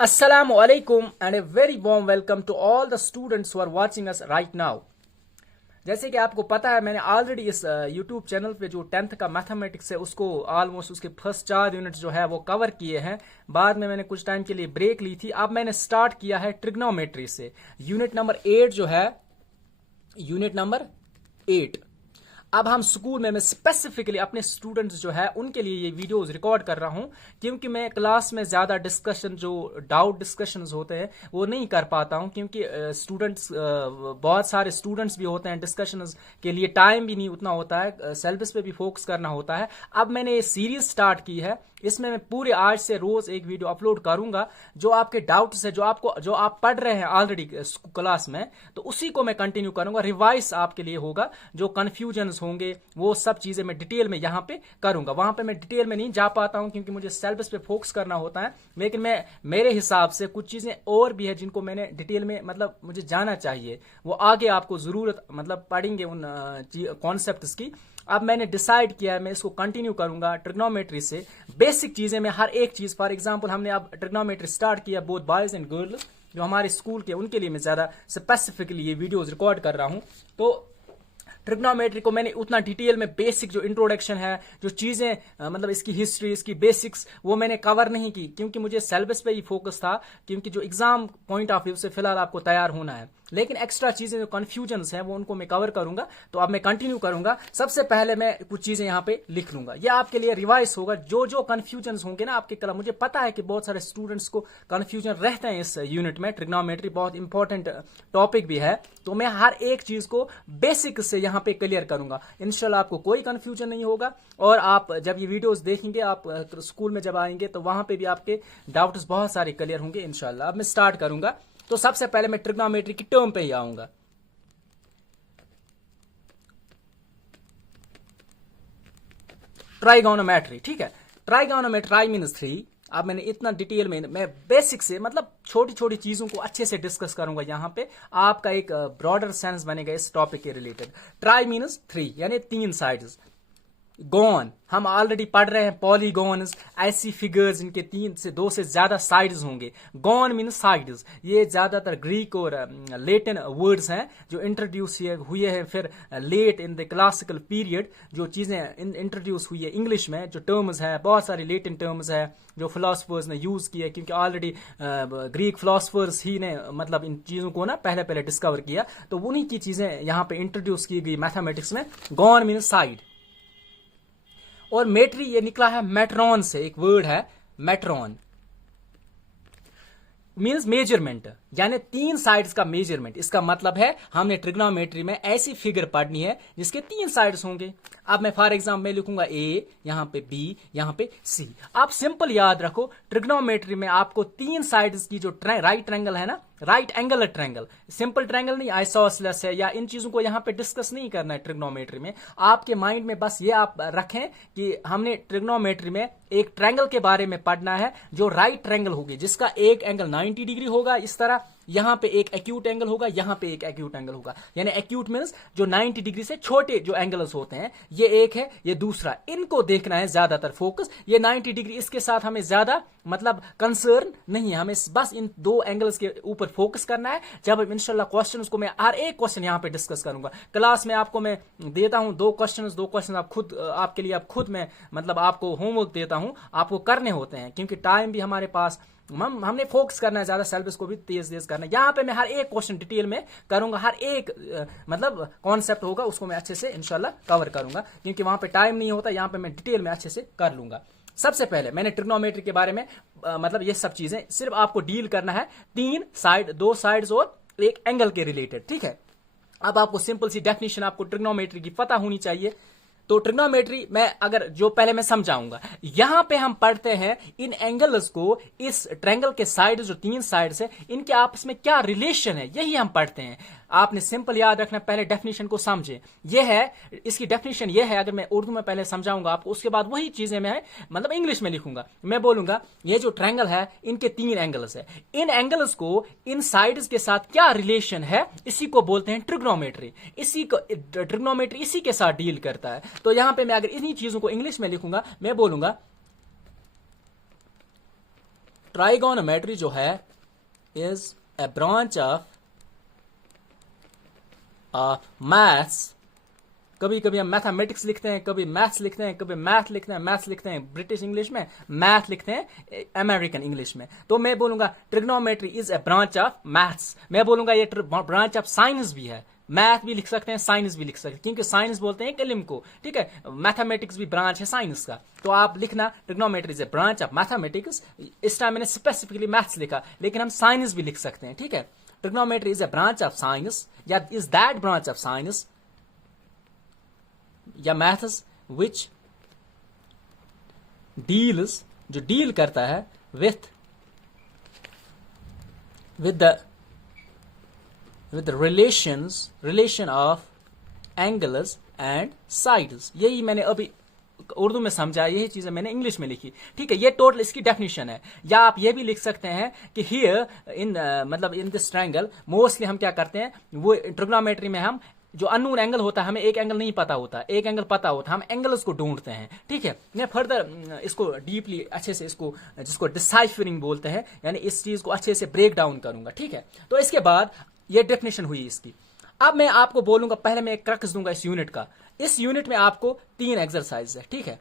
Assalamu alaikum and a very warm welcome to all the students who are watching us right now. जैसे कि आपको पता है मैंने ऑलरेडी इस YouTube चैनल पे जो 10th का मैथमेटिक्स है उसको ऑलमोस्ट उसके फर्स्ट 4 यूनिट्स जो है वो कवर किए हैं। बाद में मैंने कुछ टाइम के लिए ब्रेक ली थी। अब मैंने स्टार्ट किया है ट्रिग्नोमेट्री से। यूनिट नंबर 8 जो है यूनिट नंबर 8। अब हम स्कूल में मैं स्पेसिफिकली अपने स्टूडेंट्स जो है उनके लिए ये वीडियोस रिकॉर्ड कर रहा हूं क्योंकि मैं क्लास में ज़्यादा डिस्कशन जो डाउट डिस्कशंस होते हैं वो नहीं कर पाता हूं क्योंकि स्टूडेंट्स बहुत सारे स्टूडेंट्स भी होते हैं। डिस्कशंस के लिए टाइम भी नहीं उतना होता है, सिलेबस पे भी फोकस करना होता है। अब मैंने ये सीरीज स्टार्ट की है, इसमें मैं पूरे आज से रोज एक वीडियो अपलोड करूंगा। जो आपके डाउट्स है, जो आप पढ़ रहे हैं ऑलरेडी क्लास में, तो उसी को मैं कंटिन्यू करूंगा। रिवाइज आपके लिए होगा, जो कंफ्यूजन होंगे वो सब चीजें मैं डिटेल में यहाँ पे करूंगा। वहां पे मैं डिटेल में नहीं जा पाता हूं क्योंकि मुझे सिलेबस पे फोकस करना होता है, लेकिन मैं मेरे हिसाब से कुछ चीजें और भी है जिनको मैंने डिटेल में मतलब मुझे जाना चाहिए, वो आगे आपको जरूरत मतलब पढ़ेंगे उन कॉन्सेप्ट्स की। अब मैंने डिसाइड किया है मैं इसको कंटिन्यू करूंगा ट्रिग्नोमेट्री से। बेसिक चीजें में हर एक चीज, फॉर एग्जांपल हमने अब ट्रिग्नोमेट्री स्टार्ट किया बोथ बॉयज एंड गर्ल्स जो हमारे स्कूल के, उनके लिए मैं ज्यादा स्पेसिफिकली ये वीडियोस रिकॉर्ड कर रहा हूं। तो ट्रिग्नोमेट्री को मैंने उतना डिटेल में बेसिक जो इंट्रोडक्शन है, जो चीजें मतलब इसकी हिस्ट्री, इसकी बेसिक्स, वो मैंने कवर नहीं की क्योंकि मुझे सिलेबस पे ही फोकस था, क्योंकि जो एग्जाम पॉइंट ऑफ व्यू से फिलहाल आपको तैयार होना है। लेकिन एक्स्ट्रा चीजें जो कंफ्यूजन्स हैं वो उनको मैं कवर करूंगा। तो अब मैं कंटिन्यू करूंगा। सबसे पहले मैं कुछ चीजें यहाँ पे लिख लूंगा, ये आपके लिए रिवाइज होगा। जो जो कंफ्यूजन्स होंगे ना आपके कलम, मुझे पता है कि बहुत सारे स्टूडेंट्स को कंफ्यूजन रहते हैं इस यूनिट में। ट्रिग्नोमेट्री बहुत इंपॉर्टेंट टॉपिक भी है, तो मैं हर एक चीज को बेसिक से यहाँ पे क्लियर करूंगा। इंशाल्लाह आपको कोई कंफ्यूजन नहीं होगा। और आप जब ये वीडियोस देखेंगे, आप स्कूल में जब आएंगे तो वहां पे भी आपके डाउट्स बहुत सारे क्लियर होंगे इंशाल्लाह। अब मैं स्टार्ट करूंगा। तो सबसे पहले मैं ट्रिग्नोमेट्री की टर्म पे ही आऊंगा। ट्राइगोनोमेट्री, ठीक है। Trigonometry, try means 3। अब मैंने इतना डिटेल में, मैं बेसिक से मतलब छोटी छोटी चीजों को अच्छे से डिस्कस करूंगा यहाँ पे। आपका एक ब्रॉडर सेंस बनेगा इस टॉपिक के रिलेटेड। ट्राई मीन्स 3 यानी 3 साइड्स। गॉन हम ऑलरेडी पढ़ रहे हैं, पॉलीगॉन्स, ऐसी फिगर्स इनके 3 से 2 से ज्यादा साइड्स होंगे। गॉन मीन साइड्स, ये ज्यादातर ग्रीक और लेटिन वर्ड्स हैं जो इंट्रोड्यूस हुए हैं फिर late in the classical period. जो चीजें इंट्रोड्यूस हुई है इंग्लिश में, जो टर्म्स है, बहुत सारी लेटिन टर्म्स है जो फिलोसफर्स ने यूज किया, क्योंकि ऑलरेडी ग्रीक फिलोसफर्स ही ने मतलब इन चीजों को ना पहले पहले डिस्कवर किया, तो उन्हीं की चीजें यहाँ पे इंट्रोड्यूस की गई मैथमेटिक्स में। Gone mean side. और मेट्री ये निकला है मेट्रॉन से, एक वर्ड है मेट्रॉन, मीन्स मेजरमेंट, यानी 3 साइड्स का मेजरमेंट। इसका मतलब है हमने ट्रिग्नोमेट्री में ऐसी फिगर पढ़नी है जिसके 3 साइड्स होंगे। अब मैं फॉर एग्जाम्पल मैं लिखूंगा ए, यहां पे बी, यहां पे सी। आप सिंपल याद रखो, ट्रिग्नोमेट्री में आपको 3 साइड्स की जो राइट ट्रायंगल है ना, right angle triangle, simple triangle नहीं, आइसोसेलेस है या इन चीजों को यहां पे डिस्कस नहीं करना है ट्रिग्नोमेट्री में। आपके माइंड में बस ये आप रखें कि हमने ट्रिग्नोमेट्री में एक ट्रायंगल के बारे में पढ़ना है जो राइट ट्रायंगल होगी, जिसका एक एंगल 90 डिग्री होगा इस तरह, यहां पे एक एक्यूट एंगल होगा, यहां पे एक एक्यूट एंगल होगा। यानी एक्यूट मींस जो 90 डिग्री से छोटे जो एंगल्स होते हैं, ये एक है, ये दूसरा, इनको देखना है ज्यादातर फोकस। ये 90 डिग्री, इसके साथ हमें ज्यादा मतलब कंसर्न नहीं है, हमें बस इन 2 एंगल्स के ऊपर फोकस करना है। जब इंशाल्लाह क्वेश्चन को मैं हर एक क्वेश्चन यहां पे डिस्कस करूंगा। क्लास में आपको मैं देता हूं 2 क्वेश्चन आप खुद, आपके लिए आप खुद मैं मतलब आपको होमवर्क देता हूं, आपको करने होते हैं क्योंकि टाइम भी हमारे पास, हमने फोकस करना है ज्यादा, सिलेबस को भी तेज तेज करना है। यहाँ पे मैं हर एक क्वेश्चन डिटेल में करूंगा, हर एक मतलब कॉन्सेप्ट होगा उसको मैं अच्छे से इंशाल्लाह कवर करूंगा, क्योंकि वहां पे टाइम नहीं होता। यहाँ पे मैं डिटेल में अच्छे से कर लूंगा। सबसे पहले मैंने ट्रिग्नोमेट्री के बारे में मतलब ये सब चीजें सिर्फ आपको डील करना है 3 साइड, 2 साइड्स और एक एंगल के रिलेटेड, ठीक है। अब आपको सिंपल सी डेफिनेशन आपको ट्रिग्नोमेट्री की पता होनी चाहिए। तो ट्रिग्नोमेट्री में अगर जो पहले मैं समझाऊंगा, यहां पे हम पढ़ते हैं इन एंगल्स को, इस ट्रायंगल के साइड जो 3 साइड्स है, इनके आपस में क्या रिलेशन है, यही हम पढ़ते हैं। आपने सिंपल याद रखना, पहले डेफिनेशन को समझे। ये है, इसकी डेफिनेशन ये है, अगर मैं उर्दू में पहले समझाऊंगा आपको, उसके बाद वही चीजें मैं मतलब इंग्लिश में लिखूंगा। मैं बोलूंगा ये जो ट्रायंगल है इनके 3 एंगल्स है, इन एंगल्स को इन साइड्स के साथ क्या रिलेशन है, इसी को बोलते हैं ट्रिग्नोमेट्री। इसी को ट्रिग्नोमेट्री इसी के साथ डील करता है। तो यहां पे मैं अगर इन्हीं चीजों को इंग्लिश में लिखूंगा, मैं बोलूंगा ट्राइगोनोमेट्री जो है is a branch of maths. कभी कभी हम मैथमेटिक्स लिखते हैं, कभी मैथ्स लिखते हैं, कभी मैथ लिखते हैं, मैथ्स लिखते हैं ब्रिटिश इंग्लिश में, मैथ लिखते हैं अमेरिकन इंग्लिश में। तो मैं बोलूंगा trigonometry is a branch of maths. मैं बोलूंगा ये ब्रांच ऑफ साइंस भी है, मैथ भी लिख सकते हैं, साइंस भी लिख सकते हैं, क्योंकि साइंस बोलते हैं एक इल्म को, ठीक है। मैथमेटिक्स भी ब्रांच है साइंस का। तो आप लिखना trigonometry is a branch of mathematics. इस टाइम मैंने स्पेसिफिकली मैथ्स लिखा, लेकिन हम साइंस भी लिख सकते हैं, ठीक है। Trigonometry is a branch of science, या is that branch of science या मैथ्स विच डील्स, जो डील करता है with the relation of angles and sides. यही मैंने अभी उर्दू में समझा, यही चीजें मैंने इंग्लिश में लिखी, ठीक है। ये टोटल इसकी डेफिनेशन है। या आप ये भी लिख सकते हैं कि हियर इन मतलब इन दिस ट्रायंगल मोस्टली हम क्या करते हैं, वो ट्रिग्नोमेट्री में हम जो अननोन एंगल होता है, हमें एक एंगल नहीं पता होता, एक एंगल पता होता, हम एंगल्स को ढूंढते हैं, ठीक है। मैं फर्दर इसको डीपली अच्छे से इसको जिसको डिसाइफरिंग बोलते हैं, यानी इस चीज को अच्छे से ब्रेक डाउन करूंगा, ठीक है। तो इसके बाद ये डेफिनेशन हुई इसकी। अब मैं आपको बोलूंगा, पहले मैं एक क्रक्स दूंगा इस यूनिट का। इस यूनिट में आपको 3 एक्सरसाइज है, ठीक है।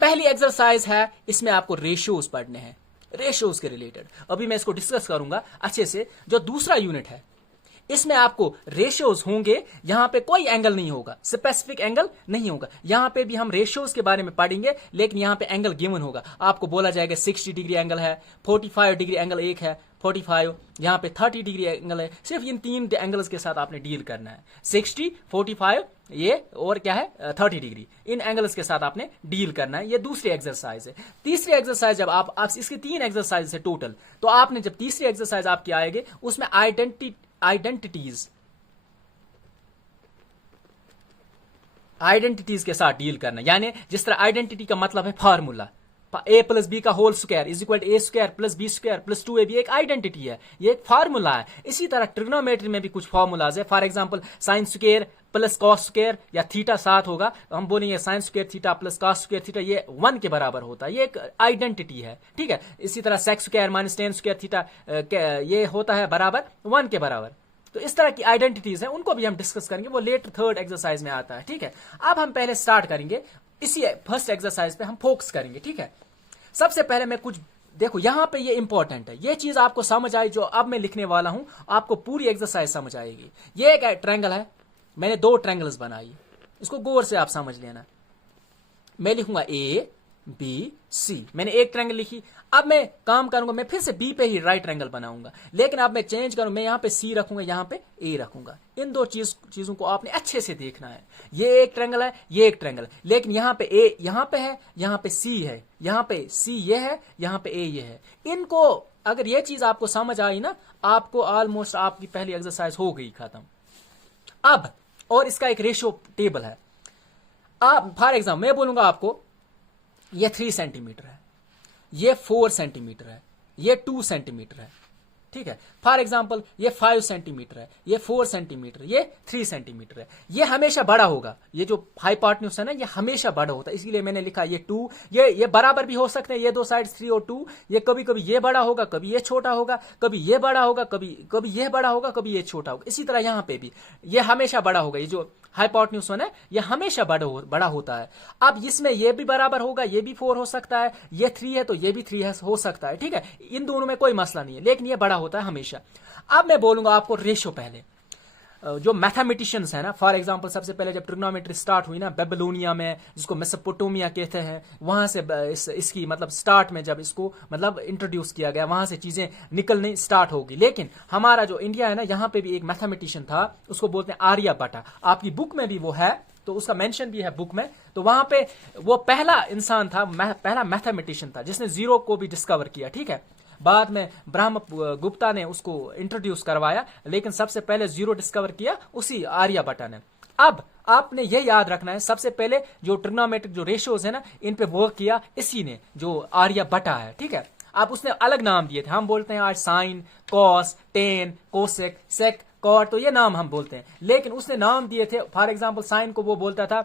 पहली एक्सरसाइज है, इसमें आपको रेशियोज पढ़ने हैं, रेशियोज के रिलेटेड। अभी मैं इसको डिस्कस करूंगा अच्छे से। जो दूसरा यूनिट है, इसमें आपको रेशियोज होंगे, यहां पे कोई एंगल नहीं होगा, स्पेसिफिक एंगल नहीं होगा। यहां पे भी हम रेशियोज के बारे में पढ़ेंगे, लेकिन यहां पे एंगल गिवन होगा। आपको बोला जाएगा 60 डिग्री एंगल है, 45 डिग्री एंगल एक है, 45, यहां पे 30 डिग्री एंगल है। सिर्फ इन 3 एंगल्स के साथ आपने डील करना है, 60, 45 ये और क्या है 30 डिग्री। इन एंगल्स के साथ आपने डील करना है। ये दूसरी एक्सरसाइज है। तीसरी एक्सरसाइज जब आप इसकी 3 एक्सरसाइज है टोटल, तो आपने जब तीसरी एक्सरसाइज आपकी आएगी, उसमें आइडेंटिटीज के साथ डील करना। यानी जिस तरह आइडेंटिटी का मतलब है फार्मूला, a प्लस बी का whole square is equal A square plus B square plus 2ab, एक आइडेंटिटी है, ये एक फार्मूला है। इसी तरह ट्रिग्नोमेट्री में भी कुछ फार्मूलाज है। For example sine square plus cos square, या थीटा साथ होगा, हम बोलेंगे sine square theta plus cos square theta, ये 1 के बराबर होता है, ये एक आइडेंटिटी है, ठीक है। इसी तरह sex square minus ten square theta ये होता है बराबर 1 के बराबर। तो इस तरह की आइडेंटिटीज हैं, उनको भी हम डिस्कस करेंगे, वो लेटर थर्ड एक्सरसाइज में आता है, ठीक है। अब हम पहले स्टार्ट करेंगे, इसी फर्स्ट एक्सरसाइज पे हम फोकस करेंगे, ठीक है। सबसे पहले मैं कुछ देखो, यहां पे ये इंपॉर्टेंट है, ये चीज आपको समझ आई जो अब मैं लिखने वाला हूं, आपको पूरी एक्सरसाइज समझ आएगी। ये एक ट्रायंगल है, मैंने 2 ट्रायंगल्स बनाई, इसको गौर से आप समझ लेना। मैं लिखूंगा ए बी सी, मैंने एक ट्रायंगल लिखी। अब मैं काम करूंगा, मैं फिर से बी पे ही राइट ट्रायंगल बनाऊंगा, लेकिन अब मैं चेंज करूं, मैं यहां पे सी रखूंगा, यहां पे ए रखूंगा। इन 2 चीजों को आपने अच्छे से देखना है। ये एक ट्रायंगल है, ये एक ट्रायंगल, लेकिन यहां पे ए यहां पे है, यहां पे सी है, यहां पे सी ये है, यहां पे ए ये है। इनको अगर ये चीज आपको समझ आई ना, आपको ऑलमोस्ट आपकी पहली एक्सरसाइज हो गई खत्म। अब और इसका एक रेशियो टेबल है। आप फॉर एग्जाम्पल मैं बोलूंगा आपको, ये 3 सेंटीमीटर है, ये 4 सेंटीमीटर है, ये 2 सेंटीमीटर है, ठीक है। फॉर एग्जाम्पल ये 5 सेंटीमीटर है, ये 4 सेंटीमीटर, ये 3 सेंटीमीटर है। ये हमेशा बड़ा होगा, ये जो हाइपोटेन्यूज है ना, ये हमेशा बड़ा होता है, इसलिए मैंने लिखा ये 2। ये बराबर भी हो सकते हैं, ये 2 साइड 3 और 2। ये कभी कभी ये बड़ा होगा, कभी ये छोटा होगा, कभी ये बड़ा होगा, कभी ये बड़ा होगा, कभी ये छोटा होगा। इसी तरह यहां पे भी ये हमेशा बड़ा होगा, ये जो हाइपोटेन्यूज है ये हमेशा बड़ा होता है। अब इसमें ये भी बराबर होगा, ये भी 4 हो सकता है, ये 3 है तो ये भी 3 हो सकता है, ठीक है। इन दोनों में कोई मसला नहीं है, लेकिन ये बड़ा होता है हमेशा। अब मैं बोलूंगा आपको रेशियो पहले। जो मैथमेटिशियंस है ना, फॉर एग्जांपल सबसे पहले जब ट्रिग्नोमेट्री स्टार्ट हुई ना बेबीलोनिया में, जिसको मेसोपोटामिया कहते हैं, वहां से इसकी मतलब स्टार्ट में जब इसको मतलब इंट्रोड्यूस किया गया, वहां से चीजें निकलनी स्टार्ट होगी। लेकिन हमारा जो इंडिया है ना, यहाँ पे भी एक मैथमेटिशियन था, उसको बोलते हैं आर्यभट्ट। आपकी बुक में भी वो है, तो उसका मेंशन भी है बुक में। तो वहां पे वो पहला इंसान था, पहला मैथमेटिशियन था जिसने जीरो को भी डिस्कवर किया, ठीक है। बाद में ब्रह्म गुप्ता ने उसको इंट्रोड्यूस करवाया, लेकिन सबसे पहले जीरो डिस्कवर किया उसी आर्यभट्ट ने। अब आपने यह याद रखना है, सबसे पहले जो ट्रिग्नोमेट्रिक जो रेशियोज है ना, इन पे वर्क किया इसी ने, जो आर्यभट्ट है, ठीक है। आप उसने अलग नाम दिए थे, हम बोलते हैं आज साइन, कॉस, टेन, कोसेक, सेक, कॉट, तो ये नाम हम बोलते हैं, लेकिन उसने नाम दिए थे। फॉर एग्जाम्पल साइन को वो बोलता था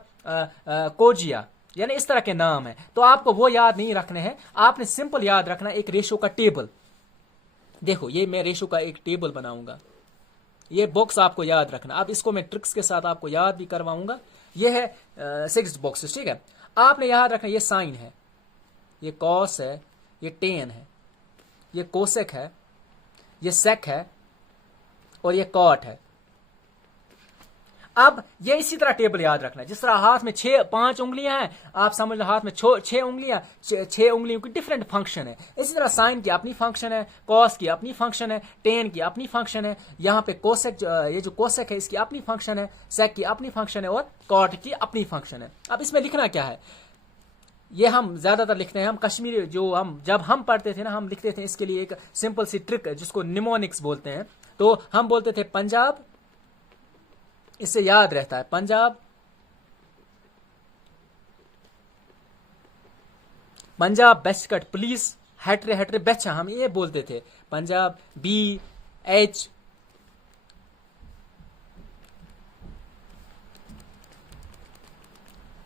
कोजिया, यानी इस तरह के नाम है। तो आपको वो याद नहीं रखने हैं, आपने सिंपल याद रखना एक रेशो का टेबल। देखो ये मैं रेशो का एक टेबल बनाऊंगा, ये बॉक्स आपको याद रखना। अब इसको मैं ट्रिक्स के साथ आपको याद भी करवाऊंगा। ये है 6 बॉक्सेस, ठीक है। आपने याद रखना ये साइन है, ये कॉस है, ये टेन है, ये कोसेक है, ये सेक है और ये कॉट है। अब ये इसी तरह टेबल याद रखना है। जिस तरह हाथ में 5 उंगलियां हैं, आप समझ लो हाथ में 6 उंगलियां, 6 उंगलियों की डिफरेंट फंक्शन है। इसी तरह साइन की अपनी फंक्शन है, कॉस की अपनी फंक्शन है, टेन की अपनी फंक्शन है, यहाँ पे कोसेक, ये जो कोसेक है इसकी अपनी फंक्शन है, सेक की अपनी फंक्शन है और कॉट की अपनी फंक्शन है। अब इसमें लिखना क्या है, ये हम ज्यादातर लिखते हैं, हम कश्मीरी जो हम जब हम पढ़ते थे ना, हम लिखते थे इसके लिए एक सिंपल सी ट्रिक है जिसको निमोनिक्स बोलते हैं। तो हम बोलते थे पंजाब, इससे याद रहता है Punjab, Punjab best cut police, हटरे हटरे बेचा, हम ये बोलते थे पंजाब, BH,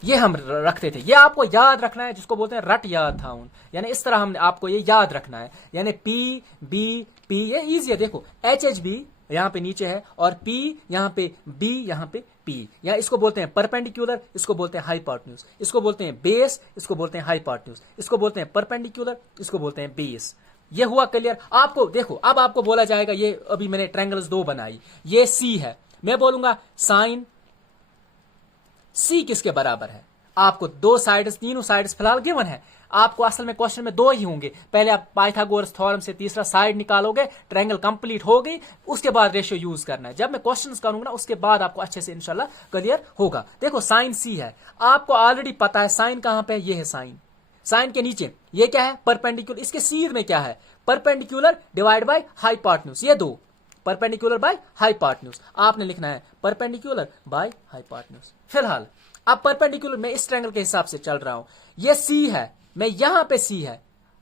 ये हम रखते थे। ये आपको याद रखना है, जिसको बोलते हैं रट याद था उन, यानी इस तरह हमने आपको ये याद रखना है। यानी PB, ये इजी है। देखो HHB यहां पे नीचे है और P यहां पे, B यहां पे, P, या इसको बोलते हैं परपेंडिकुलर, इसको बोलते हैं हाइपोटेन्यूज, इसको बोलते हैं बेस, इसको बोलते हैं हाइपोटेन्यूज, इसको बोलते हैं परपेंडिकुलर, इसको बोलते हैं बेस। ये हुआ क्लियर आपको। देखो अब आपको बोला जाएगा, ये अभी मैंने ट्रायंगल्स 2 बनाई, ये C है, मैं बोलूंगा साइन C किसके बराबर है। आपको 2 साइड्स, तीनों साइड्स फिलहाल गिवन है। आपको असल में क्वेश्चन में 2 ही होंगे, पहले आप पाइथागोरस थ्योरम से तीसरा साइड निकालोगे, ट्रायंगल कंप्लीट हो गई, उसके बाद रेशियो यूज करना है। जब मैं क्वेश्चंस करूंगा ना उसके बाद आपको अच्छे से इंशाल्लाह क्लियर होगा। देखो साइन C है, आपको ऑलरेडी पता है साइन कहां पे है, ये है साइन। साइन के नीचे ये क्या है, परपेंडिकुलर, इसके सीध में क्या है, परपेंडिकुलर डिवाइड बाय हाइपोटेन्यूज, ये 2 परपेंडिकुलर बाय हाइपोटेन्यूज। आपने लिखना है परपेंडिकुलर बाय हाइपोटेन्यूज। फिलहाल अब परपेंडिकुलर में इस ट्रायंगल के हिसाब से चल रहा हूं, ये C है, मैं यहां पे C है,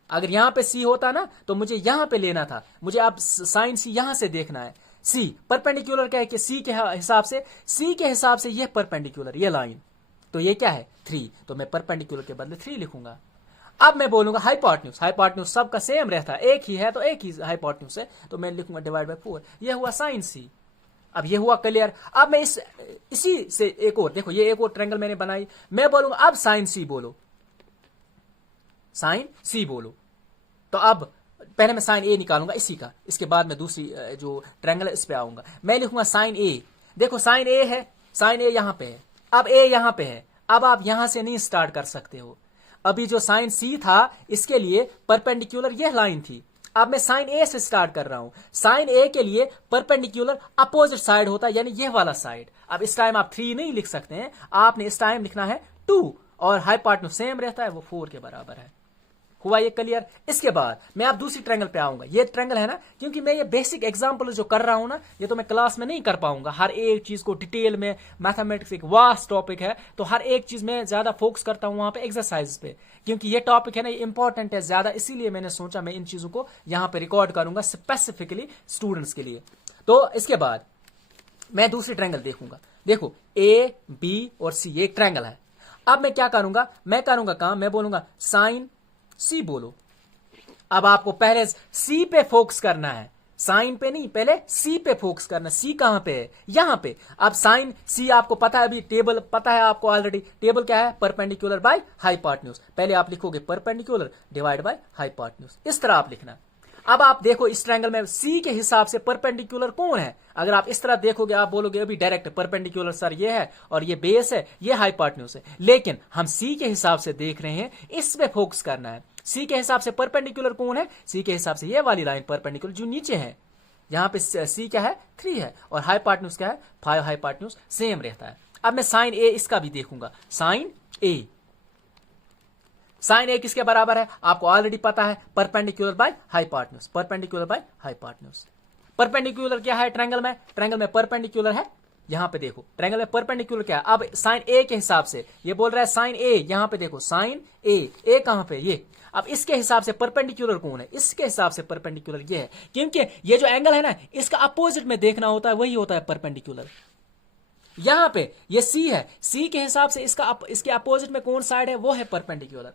अगर यहां पे C होता ना तो मुझे यहां पे लेना था, मुझे अब साइन C यहां से देखना है। C परपेंडिकुलर क्या है कि C के हिसाब से ये परपेंडिकुलर, ये लाइन, तो ये क्या है 3, तो मैं परपेंडिकुलर के बदले 3 लिखूंगा। अब मैं बोलूंगा हाइपोटेन्यूज, हाइपोटेन्यूज सबका सेम रहता है, एक ही है तो एक ही हाइपोटेन्यूज है, तो मैं लिखूंगा डिवाइड बाय 4, ये हुआ साइन C। अब ये हुआ क्लियर। अब मैं इसी से एक और, देखो ये एक और ट्रायंगल मैंने बनाई, मैं बोलूंगा अब साइन C बोलो, साइन C बोलो। तो अब पहले मैं साइन A निकालूंगा इसी का, इसके बाद मैं दूसरी जो ट्रायंगल है इस पे आऊंगा। मैं लिखूंगा साइन A, देखो साइन A है, साइन A यहां पे है, अब A यहां पे है, अब आप यहां से नहीं स्टार्ट कर सकते हो। अभी जो साइन C था इसके लिए परपेंडिकुलर यह लाइन थी, अब मैं साइन A से स्टार्ट कर रहा हूं। साइन A के लिए परपेंडिकुलर अपोजिट साइड होता है, यानी यह वाला साइड। अब इस टाइम आप 3 नहीं लिख सकते हैं, आपने इस टाइम लिखना है 2, और हाइपोटेन्यूज सेम रहता है, वो 4 के बराबर है। हुआ ये क्लियर। इसके बाद मैं आप दूसरी ट्रायंगल पे आऊंगा, ये ट्रायंगल है ना, क्योंकि मैं ये बेसिक एग्जांपल जो कर रहा हूं ना, ये तो मैं क्लास में नहीं कर पाऊंगा हर एक चीज को डिटेल में। मैथमेटिक्स एक वास्ट टॉपिक है, तो हर एक चीज में ज्यादा फोकस करता हूं वहां पे एक्सरसाइज पे, क्योंकि ये टॉपिक है ना, ये इंपॉर्टेंट है ज्यादा, इसीलिए मैंने सोचा मैं इन चीजों को यहां पे रिकॉर्ड करूंगा स्पेसिफिकली स्टूडेंट्स के लिए। तो इसके बाद मैं दूसरी ट्रायंगल देखूंगा। देखो A, B और C एक ट्रायंगल है। अब मैं क्या करूंगा, मैं करूंगा काम, मैं बोलूंगा साइन C बोलो। अब आपको पहले C पे फोकस करना है, साइन पे नहीं, पहले C पे फोकस करना। C कहां पे है, यहां पे। अब साइन C आपको पता है, अभी टेबल पता है आपको ऑलरेडी, टेबल क्या है, परपेंडिकुलर बाय हाइपोटेन्यूज। पहले आप लिखोगे परपेंडिकुलर डिवाइड बाय हाइपोटेन्यूज, इस तरह आप लिखना। अब आप देखो इस ट्रायंगल में C के हिसाब से परपेंडिकुलर कौन है, अगर आप इस तरह देखोगे आप बोलोगे अभी डायरेक्ट परपेंडिकुलर सर ये है और ये बेस है, ये हाइपोटेन्यूज है, लेकिन हम C के हिसाब से देख रहे हैं, इस पे फोकस करना है। C के हिसाब से परपेंडिकुलर कौन है, C के हिसाब से ये वाली लाइन परपेंडिकुलर जो नीचे है, यहां पे C क्या है 3 है, और हाइपोटेन्यूज क्या है 5, हाइपोटेन्यूज सेम रहता है। अब मैं साइन A इसका भी देखूंगा, साइन A, साइन A किसके बराबर है, आपको ऑलरेडी पता है, perpendicular by hypotenuse, perpendicular by hypotenuse. Perpendicular क्या है ट्रायंगल में, ट्रायंगल में परपेंडिकुलर है, यहां पे देखो ट्रायंगल में परपेंडिकुलर क्या है। अब साइन A के हिसाब से ये बोल रहा है साइन A, यहां पे देखो साइन A कहां पे, ये। अब इसके हिसाब से परपेंडिकुलर कौन है, इसके हिसाब से परपेंडिकुलर ये है, क्योंकि ये जो एंगल है ना इसका अपोजिट में देखना होता है, वही होता है परपेंडिकुलर। यहां पे ये सी है, सी के हिसाब से इसके अपोजिट में कौन साइड है, वो है परपेंडिकुलर।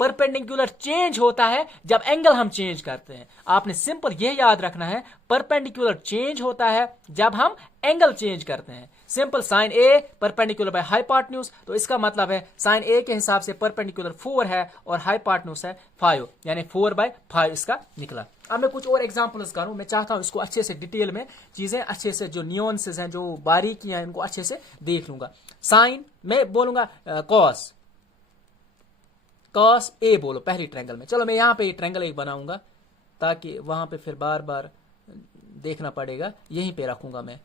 परपेंडिकुलर चेंज होता है जब एंगल हम चेंज करते हैं। आपने सिंपल ये याद रखना है, परपेंडिकुलर चेंज होता है जब हम एंगल चेंज करते हैं। Simple sine A perpendicular by hypotenuse, तो इसका मतलब है साइन ए के हिसाब से परपेंडिकुलर 4 है और हाइपोटेन्यूज है 5, यानी 4/5 इसका निकला। अब मैं कुछ और एग्जांपल्स करूं, मैं चाहता हूं इसको अच्छे से डिटेल में चीजें अच्छे से जो न्यूएंसेस हैं, जो बारीकियां हैं, इनको अच्छे से देख लूंगा। साइन मैं बोलूंगा कॉस, कॉस ए बोलो पहली ट्रायंगल में। चलो मैं यहां पे ट्रायंगल एक बनाऊंगा ताकि वहां पे फिर बार बार देखना पड़ेगा, यहीं पे रखूंगा मैं।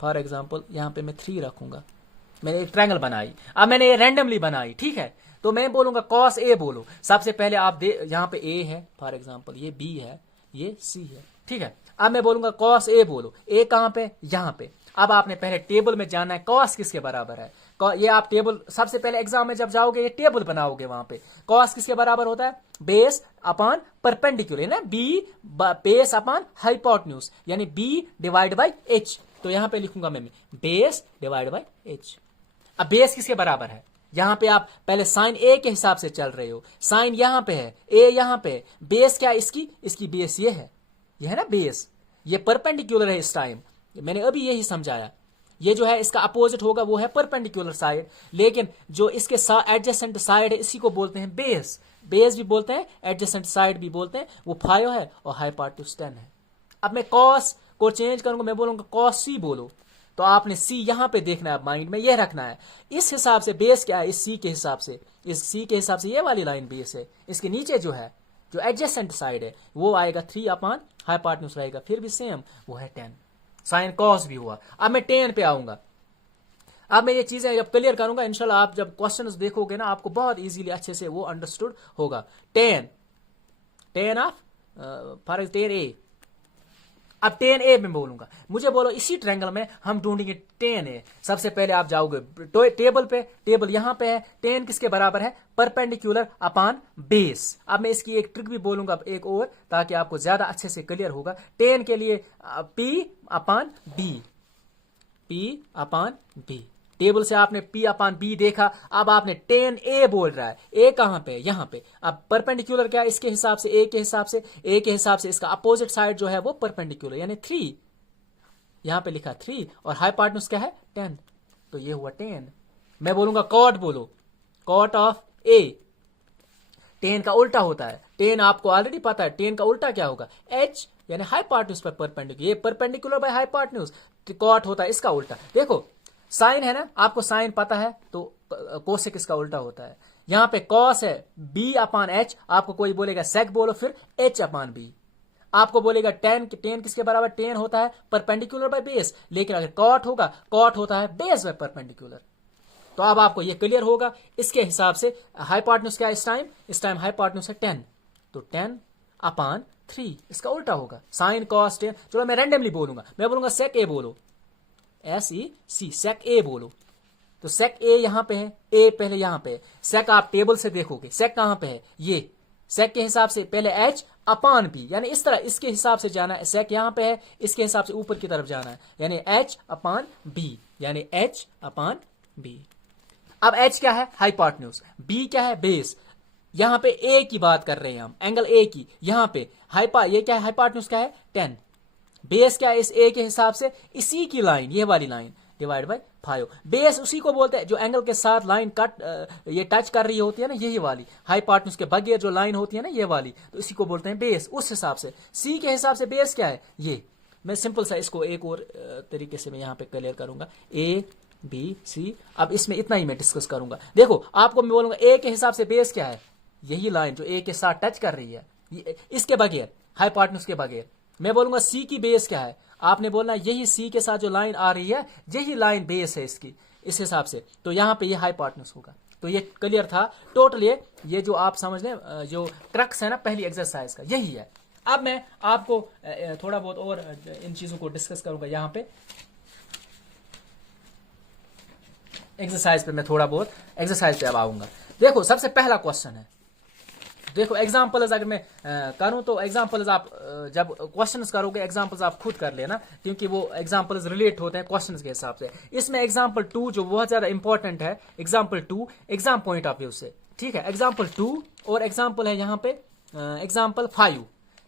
फॉर एग्जांपल यहां पे मैं 3 रखूंगा। मैंने एक ट्रायंगल बनाई, अब मैंने ये रैंडमली बनाई, ठीक है। तो मैं बोलूंगा कॉस ए बोलो। सबसे पहले आप यहां पे ए है, फॉर एग्जांपल ये बी है, ये सी है, ठीक है। अब मैं बोलूंगा कॉस ए बोलो। ए कहां पे, यहां पे। अब आपने पहले टेबल में जाना है कॉस किसके बराबर है। ये आप टेबल सबसे पहले एग्जाम में जब जाओगे ये टेबल बनाओगे, वहां पे कॉस किसके बराबर होता है, बेस अपॉन परपेंडिकुलर ना, बी बेस अपॉन हाइपोटेन्यूज, यानी बी डिवाइड बाय एच। तो यहां पे लिखूंगा मैं बेस डिवाइड बाय एच। अब बेस किसके बराबर है, यहां पे आप पहले साइन ए के हिसाब से चल रहे हो, साइन यहां पे है, ए यहां पे, बेस क्या है इसकी बेस ये है ना बेस, ये परपेंडिकुलर है इस टाइम, मैंने अभी यही समझाया। ये जो है इसका अपोजिट होगा वो है परपेंडिकुलर साइड, लेकिन जो इसके एडजेसेंट साइड है इसी को बोलते हैं बेस। बेस भी बोलते हैं, एडजेसेंट साइड भी बोलते हैं, वो 5 है और हाइपोटेन्यूज 10 है। अब मैं कॉस को चेंज करूंगा, मैं बोलूंगा कॉस सी बोलो। तो आपने सी यहां पे देखना है, माइंड में यह रखना है। इस हिसाब से बेस क्या है, इस सी के हिसाब से, इस सी के हिसाब से ये वाली लाइन बेस है। इसके नीचे जो है जो एडजेसेंट साइड है वो आएगा 3 अपॉन हाइपोटेन्यूज रहेगा, फिर भी सेम वो है 10। साइन कॉस भी हुआ। अब मैं 10 पे आऊंगा। अब मैं ये चीजें जब क्लियर करूंगा इंशाल्लाह, आप जब क्वेश्चंस देखोगे ना आपको बहुत इजीली अच्छे से वो अंडरस्टूड होगा। 10 ऑफ फॉर 10 ए। अब 10 ए में बोलूंगा, मुझे बोलो इसी ट्रायंगल में हम ढूंढेंगे 10 ए। सबसे पहले आप जाओगे टेबल पे, टेबल यहां पे है, 10 किसके बराबर है, परपेंडिकुलर अपॉन बेस। अब मैं इसकी एक ट्रिक भी बोलूंगा एक और, ताकि आपको ज्यादा अच्छे से क्लियर होगा। 10 के लिए P upon B, P upon B. Table से आपने पी अपॉन बी देखा, अब आपने 10 ए बोल रहा है, ए कहां पे, यहां पे। अब परपेंडिकुलर क्या है इसके हिसाब से, ए के हिसाब से, ए के हिसाब से इसका अपोजिट साइड जो है वो परपेंडिकुलर, यानी 3, यहां पे लिखा 3, और हाइपोटेन्यूज क्या है 10, तो ये हुआ 10। मैं बोलूंगा कॉट बोलो, कॉट ऑफ ए। 10 का उल्टा होता है, 10 आपको ऑलरेडी पता है, 10 का उल्टा क्या होगा, एच, यानी हाइपोटेन्यूज पर परपेंडिकुलर, ये परपेंडिकुलर बाय हाइपोटेन्यूज, कॉट होता है इसका उल्टा। देखो साइन है ना, आपको साइन पता है, तो कोसेक इसका उल्टा होता है। यहां पे कॉस है बी अपॉन एच, आपको कोई बोलेगा सेक बोलो, फिर एच अपॉन बी। आपको बोलेगा 10 किसके बराबर, 10 होता है परपेंडिकुलर बाय बेस, लेकिन अगर कॉट होगा, कॉट होता है बेस बाय परपेंडिकुलर। तो अब आपको ये क्लियर होगा। इसके हिसाब से हाइपोटेन्यूज क्या है इस टाइम हाइपोटेन्यूज है 10, तो 10 अपॉन 3 इसका उल्टा होगा, साइन कॉस 10। चलो मैं रैंडमली बोलूंगा, मैं बोलूंगा सेक ए बोलो, SEC, सेक ए बोलो। तो सेक ए यहां पे है, ए पहले यहां पे है। सेक आप टेबल से देखोगे, सेक कहां पे है, ये सेक के हिसाब से पहले एच अपॉन बी, यानी इस तरह इसके हिसाब से जाना है। सेक यहां पे है, इसके हिसाब से ऊपर की तरफ जाना है, यानी एच अपॉन बी, यानी एच अपॉन बी। अब एच क्या है, हाइपोटेन्यूज, बी क्या है, बेस। यहां पे ए की बात कर रहे हैं हम, एंगल ए की। यहां पे ये क्या है, हाइपोटेन्यूज क्या है 10, बेस क्या है इस ए के हिसाब से, इसी की लाइन, ये वाली लाइन डिवाइड बाय 5। बेस उसी को बोलते हैं जो एंगल के साथ लाइन ये टच कर रही होती है ना, यही वाली। हाइपोटेन्यूज के बगैर जो लाइन होती है ना, ये वाली, तो इसी को बोलते हैं बेस। उस हिसाब से सी के हिसाब से बेस क्या है, ये। मैं सिंपल सा इसको एक और तरीके से मैं यहां पे क्लियर करूंगा, ए बी सी। अब इसमें इतना ही मैं डिस्कस करूंगा। देखो आपको मैं बोलूंगा ए के हिसाब से बेस क्या है, यही लाइन जो ए के साथ टच कर रही है, इसके बगैर, हाइपोटेन्यूज के बगैर। मैं बोलूंगा सी की बेस क्या है, आपने बोलना यही सी के साथ जो लाइन आ रही है, यही लाइन बेस है इसकी, इस हिसाब से। तो यहां पे ये हाइपोटेन्यूज होगा। तो ये क्लियर था टोटल। ये जो आप समझ लें, जो क्रक्स है ना पहली एक्सरसाइज का, यही है। अब मैं आपको थोड़ा बहुत और इन चीजों को डिस्कस करूंगा। यहां पे एक्सरसाइज पे मैं थोड़ा बहुत एक्सरसाइज पे अब आऊंगा। देखो सबसे पहला क्वेश्चन है, देखो एग्जाम्पल्स अगर मैं करूं तो एग्जाम्पल्स आप जब क्वेश्चंस करोगे एग्जाम्पल्स आप खुद कर लेना, क्योंकि वो एग्जाम्पल्स रिलेट होते हैं क्वेश्चंस के हिसाब से। इसमें एग्जाम्पल 2 जो बहुत ज्यादा इंपॉर्टेंट है, example 2 exam point of view से, ठीक है। एग्जाम्पल 2 और एग्जाम्पल है यहाँ पे एग्जाम्पल 5,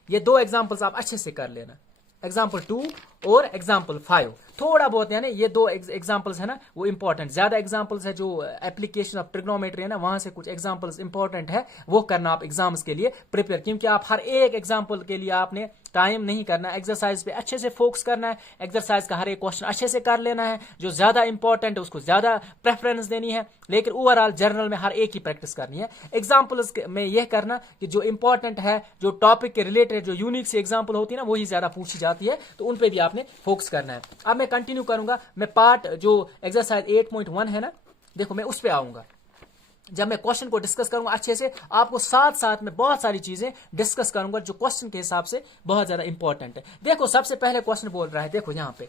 ये दो एग्जाम्पल्स आप अच्छे से कर लेना, एग्जाम्पल 2 और एग्जाम्पल 5। थोड़ा बहुत यानी ये दो एग्जाम्पल्स है ना वो इंपॉर्टेंट, ज्यादा एग्जाम्पल्स है जो एप्लीकेशन ऑफ ट्रिग्नोमेट्री है ना, वहां से कुछ एग्जाम्पल्स इंपॉर्टेंट है, वो करना आप एग्जाम्स के लिए प्रिपेयर, क्योंकि आप हर एक एग्जाम्पल के लिए आपने टाइम नहीं करना, एक्सरसाइज पे अच्छे से फोकस करना है, एक्सरसाइज का हर एक क्वेश्चन अच्छे से कर लेना है, जो ज्यादा इंपॉर्टेंट है उसको ज्यादा प्रेफरेंस देनी है, लेकिन ओवरऑल जर्नल में हर एक ही प्रैक्टिस करनी है। एग्जाम्पल्स में यह करना कि जो इंपॉर्टेंट है, जो टॉपिक के रिलेटेड जो यूनिक सी एग्जाम्पल होती है ना वही ज्यादा पूछी जाती है, तो उन पे भी आपने फोकस करना है। अब मैं कंटिन्यू करूंगा, मैं पार्ट जो एक्सरसाइज 8.1 है ना, देखो मैं उस पर आऊंगा, जब मैं क्वेश्चन को डिस्कस करूंगा अच्छे से, आपको साथ साथ में बहुत सारी चीजें डिस्कस करूंगा जो क्वेश्चन के हिसाब से बहुत ज्यादा इंपॉर्टेंट है। देखो सबसे पहले क्वेश्चन बोल रहा है, देखो यहां पे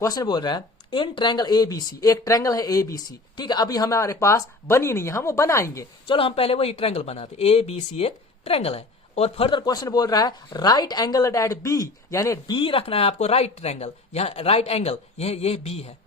क्वेश्चन बोल रहा है इन ट्रायंगल एबीसी, एक ट्रायंगल है एबीसी, ठीक है, अभी हमारे पास बनी नहीं है, हम वो बनाएंगे, चलो हम पहले वही ट्रायंगल बनाते। एबीसी एक ट्रायंगल है, और फर्दर क्वेश्चन बोल रहा है राइट एंगल एट बी, यानी बी रखना है आपको, राइट ट्रायंगल, यहाँ राइट एंगल, ये बी है,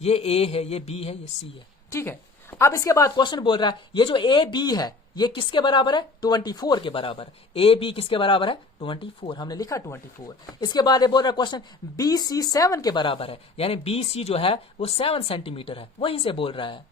ये ए है, ये बी है, ये सी है, ठीक है। अब इसके बाद क्वेश्चन बोल रहा है ये जो ए बी है ये किसके बराबर है, 24 के बराबर। ए बी किसके बराबर है, 24, हमने लिखा 24। इसके बाद ये बोल रहा है क्वेश्चन बी सी 7 के बराबर है, यानी बी सी जो है वो 7 सेंटीमीटर है, वहीं से बोल रहा है।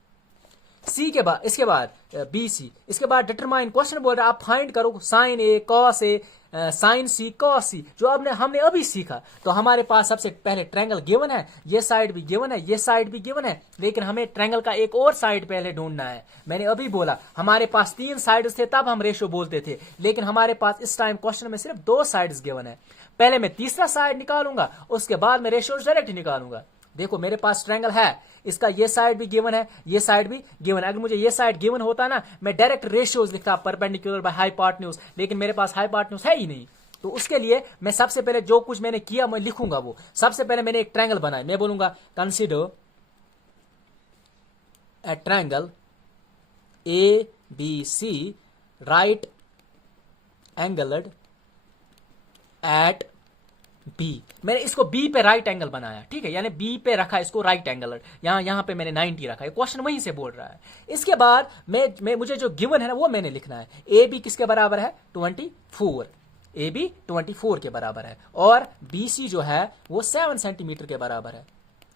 सी के बाद, इसके बाद बी सी, इसके बाद डिटरमाइन, क्वेश्चन बोल रहा है आप फाइंड करो sign A cos A sign C cos सी, जो हमने अभी सीखा। तो हमारे पास सबसे पहले ट्रायंगल गिवन है, ये साइड भी गिवन है, ये साइड भी गिवन है, लेकिन हमें ट्रायंगल का एक और साइड पहले ढूंढना है। मैंने अभी बोला हमारे पास 3 साइड्स थे तब हम रेशो बोलते थे, लेकिन हमारे पास इस टाइम क्वेश्चन में सिर्फ 2 साइड्स गिवन है। पहले मैं तीसरा साइड निकालूंगा, उसके बाद मैं रेशो डायरेक्ट निकालूंगा। देखो मेरे पास ट्रायंगल है, इसका ये साइड भी गिवन है, ये साइड भी गिवन है। अगर मुझे ये साइड गिवन होता ना, मैं डायरेक्ट रेशियोज लिखता परपेंडिकुलर बाय हाइपोटेन्यूज, लेकिन मेरे पास हाइपोटेन्यूज है ही नहीं। तो उसके लिए मैं सबसे पहले जो कुछ मैंने किया मैं लिखूंगा वो। सबसे पहले मैंने एक ट्रायंगल बनाया, मैं बोलूंगा consider a triangle A B C right angled at B. मैंने इसको बी पे राइट एंगल बनाया, ठीक है, यानी बी पे रखा इसको राइट एंगल, यहां पे मैंने 90 रखा है, क्वेश्चन वहीं से बोल रहा है। इसके बाद मैं मुझे जो गिवन है ना वो मैंने लिखना है। ए बी किसके बराबर है, 24, ए बी 24 के बराबर है, और बी सी जो है वो 7 सेंटीमीटर के बराबर है।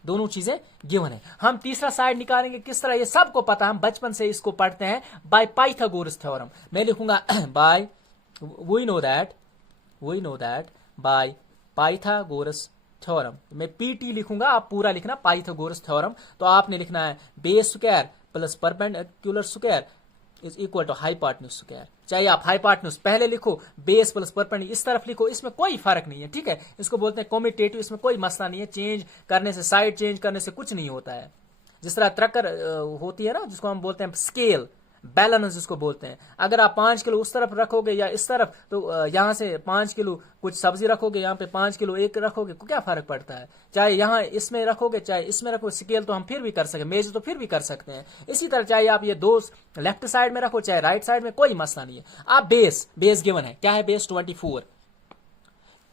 दोनों चीजें गिवन है। हम तीसरा साइड निकालेंगे किस तरह, ये सबको पता, हम बचपन से इसको पढ़ते हैं, बाय पाइथागोरस थ्योरम। मैं लिखूंगा by we know that by Pythagoras theorem. मैं पीटी लिखूंगा, आप पूरा लिखना पाइथागोरस थ्योरम। तो आपने लिखना है base square plus perpendicular square is equal to hypotenuse square. चाहे आप हाइपोटेन्यूज पहले लिखो, बेस प्लस परपेंडिकुलर इस तरफ लिखो, इसमें कोई फर्क नहीं है, ठीक है। इसको बोलते हैं कम्यूटेटिव, इसमें कोई मसला नहीं है, चेंज करने से, साइड चेंज करने से कुछ नहीं होता है। जिस तरह त्रकर होती है ना, जिसको हम बोलते हैं स्केल, बैलेंस जिसको बोलते हैं, अगर आप 5 किलो उस तरफ रखोगे या इस तरफ, तो यहां से 5 किलो कुछ सब्जी रखोगे, यहाँ पे 5 किलो एक रखोगे, को क्या फर्क पड़ता है। चाहे यहाँ इसमें रखोगे चाहे इसमें रखोगे, स्केल तो हम फिर भी कर सकते हैं, मेज तो फिर भी कर सकते हैं। इसी तरह चाहे आप ये 2 लेफ्ट साइड में रखो चाहे राइट साइड में, कोई मसला नहीं है। आप बेस गिवन है, क्या है बेस, 24।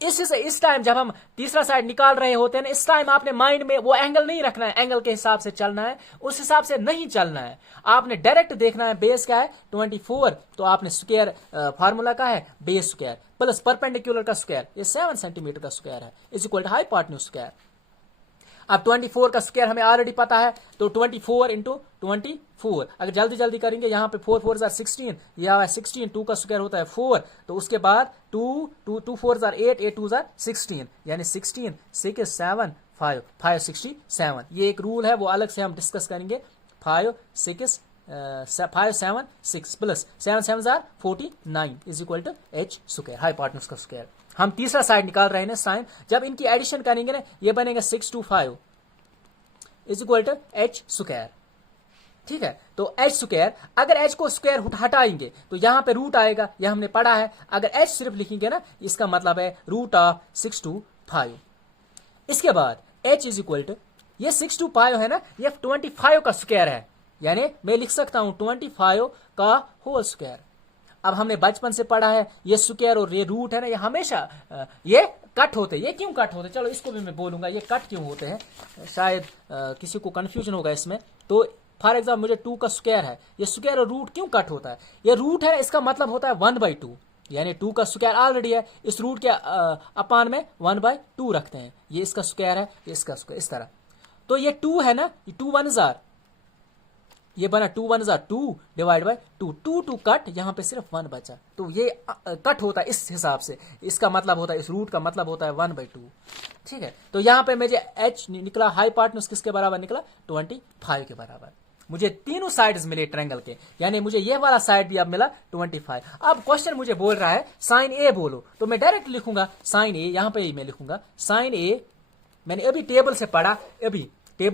इस टाइम जब हम तीसरा साइड निकाल रहे होते हैं ना, इस टाइम आपने माइंड में वो एंगल नहीं रखना है, एंगल के हिसाब से चलना है, उस हिसाब से नहीं चलना है। आपने डायरेक्ट देखना है बेस क्या है 24, तो आपने स्क्वायर फार्मूला का है बेस स्क्वायर प्लस परपेंडिकुलर का स्क्वायर, ये 7 सेंटीमीटर का स्क्वायर है, is equal to hypotenuse square. अब 24 का स्क्वायर हमें ऑलरेडी पता है, तो 24 इंटू 24, अगर जल्दी जल्दी करेंगे, यहाँ पे 4 4 16, यह 16, 2 का स्क्वायर होता है 4, तो उसके बाद 2 2 4 8 8 2 16, यानी 16 6 7 5 5 67। ये एक रूल है, वो अलग से हम डिस्कस करेंगे। 5 6 5 7 6 plus 7 7 49 is equal to H square, hypotenuse का स्क्वायर। हम तीसरा साइड निकाल रहे हैं ना साइन, जब इनकी एडिशन करेंगे ना ये बनेगा 6 2 5 is equal to H square, ठीक है। तो एच स्क्वायर, अगर एच को स्क्वायर हटाएंगे तो यहां पे रूट आएगा, यह हमने पढ़ा है। अगर एच सिर्फ लिखेंगे ना, इसका मतलब है रूट ऑफ 6 2 5। इसके बाद एच इज इक्वल टू, ये 6 2 5 है ना, ये 25 का स्क्वायर है, यानी मैं लिख सकता हूं 25 का होल स्क्वायर। अब हमने बचपन से पढ़ा है ये स्क्वायर और ये रूट है ना, ये हमेशा ये कट होते हैं। ये क्यों कट होते हैं, चलो इसको भी मैं बोलूंगा ये कट क्यों होते हैं, शायद किसी को कंफ्यूजन होगा इसमें। तो फॉर एग्जाम्पल मुझे 2 का स्क्वायर है, ये स्क्वायर और रूट क्यों कट होता है, ये रूट है इसका मतलब होता है 1/2, यानी 2 का स्क्वायर ऑलरेडी है, इस रूट के अपान में 1/2 रखते हैं, ये इसका स्क्वायर है, ये इसका स्क्वायर, इस तरह। तो ये 2 है ना, ये 2 1 जार, ये बना 2 1 जार 2 डिवाइड बाय 2, 2 कट, यहाँ पे सिर्फ 1 बचा, तो ये कट होता है इस हिसाब से। इसका मतलब होता है, इस रूट का मतलब होता है 1/2, ठीक है। तो यहाँ पे मुझे h निकला, हाइपोटेन्यूज किसके बराबर निकला, 25 के बराबर। मुझे तीनों साइड्स मिले ट्रायंगल के, यानी मुझे ये वाला साइड भी अब मिला 25। अब क्वेश्चन मुझे बोल रहा है साइन ए बोलो, तो मैं डायरेक्ट लिखूंगा साइन ए, यहां पे ही मैं लिखूंगा साइन ए। मैंने अभी टेबल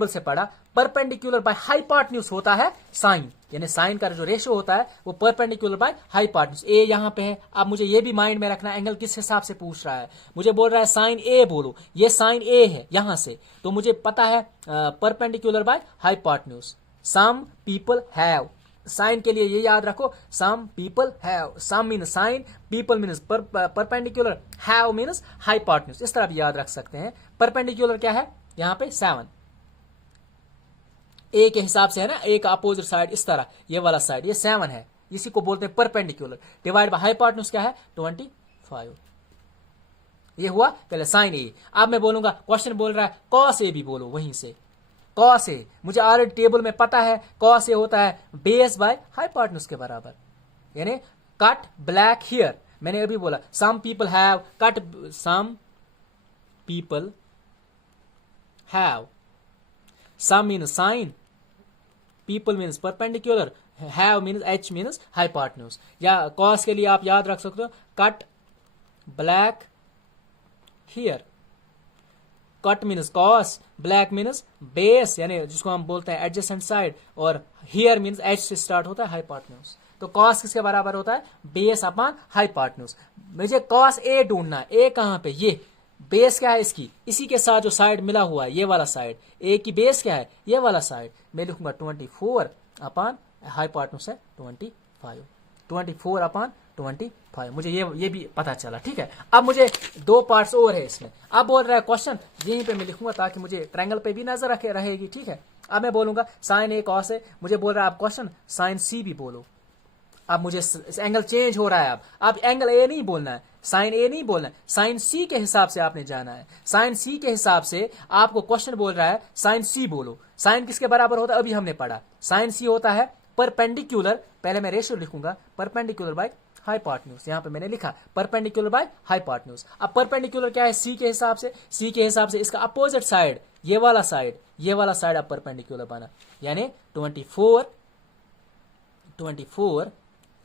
से पढ़ा, परपेंडिकुलर बाय हाइपोटेन्यूज होता है साइन, यानी साइन का जो रेशियो होता है वो परपेंडिकुलर बाय हाइपोटेन्यूज। ए यहां पे है, अब मुझे ये भी माइंड में रखना, एंगल किस हिसाब से पूछ रहा है, मुझे बोल रहा है साइन ए बोलो, ये साइन ए है यहां से, तो मुझे पता है perpendicular by hypotenuse. Some people have, sine के लिए ये याद रखो, some people have, some mean sine, people means perpendicular, have means hypotenuse, इस तरह भी याद रख सकते हैं। परपेंडिकुलर क्या है यहाँ पे 7, ए के हिसाब से है ना, ए का अपोजिट साइड इस तरह, ये वाला साइड ये 7 है, इसी को बोलते हैं परपेंडिकुलर। डिवाइड बाय हाइपोटेन्यूज क्या है 25, ये हुआ पहले साइन ए। अब मैं बोलूंगा, क्वेश्चन बोल रहा है कॉस ए भी बोलो, वहीं से कॉस ए, मुझे ऑलरेडी टेबल में पता है कॉस ए होता है बेस बाय हाइपोटेन्यूज के बराबर, यानी कट ब्लैक हियर, मैंने अभी बोला some people have cut, some people have, some means sine, people means perpendicular, have means H means hypotenuse. या कॉस के लिए आप याद रख सकते हो cut black here, cut means cos, black means base, यानी जिसको हम बोलते हैं एडजेसेंट साइड, और हियर मीन्स एच से स्टार्ट होता है हाइपोटेन्यूज। तो कॉस किसके बराबर होता है, बेस अपॉन हाइपोटेन्यूज। मुझे कॉस ए ढूंढना है, ए कहां पे, ये बेस क्या है इसकी, इसी के साथ जो साइड मिला हुआ है ये वाला साइड, ए की बेस क्या है ये वाला साइड, मैं लिखूंगा 24 अपॉन हाइपोटेन्यूज है 25, 24 अपॉन 25, मुझे ये भी पता चला, ठीक है। अब मुझे 2 पार्ट्स और है इसमें, अब बोल रहा है क्वेश्चन, यहीं पे मैं लिखूंगा ताकि मुझे ट्रायंगल पे भी नजर रहेगी, ठीक है। अब मैं बोलूंगा साइन ए कॉस ए, मुझे बोल रहा है आप क्वेश्चन साइन सी भी बोलो। अब मुझे एंगल चेंज हो रहा है, अब एंगल ए नहीं बोलना है, साइन ए नहीं बोलना है, साइन सी के हिसाब से आपने जाना है। साइन सी के हिसाब से आपको क्वेश्चन बोल रहा है साइन सी बोलो। साइन किसके बराबर होता है, अभी हमने पढ़ा, साइन सी होता है परपेंडिकुलर, पहले मैं रेशियो लिखूंगा परपेंडिकुलर बाय हाइपोटेन्यूज, यहां पे मैंने लिखा परपेंडिकुलर बाय हाइपोटेन्यूज। अब परपेंडिकुलर क्या है सी के हिसाब से, सी के हिसाब से इसका अपोजिट साइड, ये वाला साइड अब परपेंडिकुलर बना, यानी 24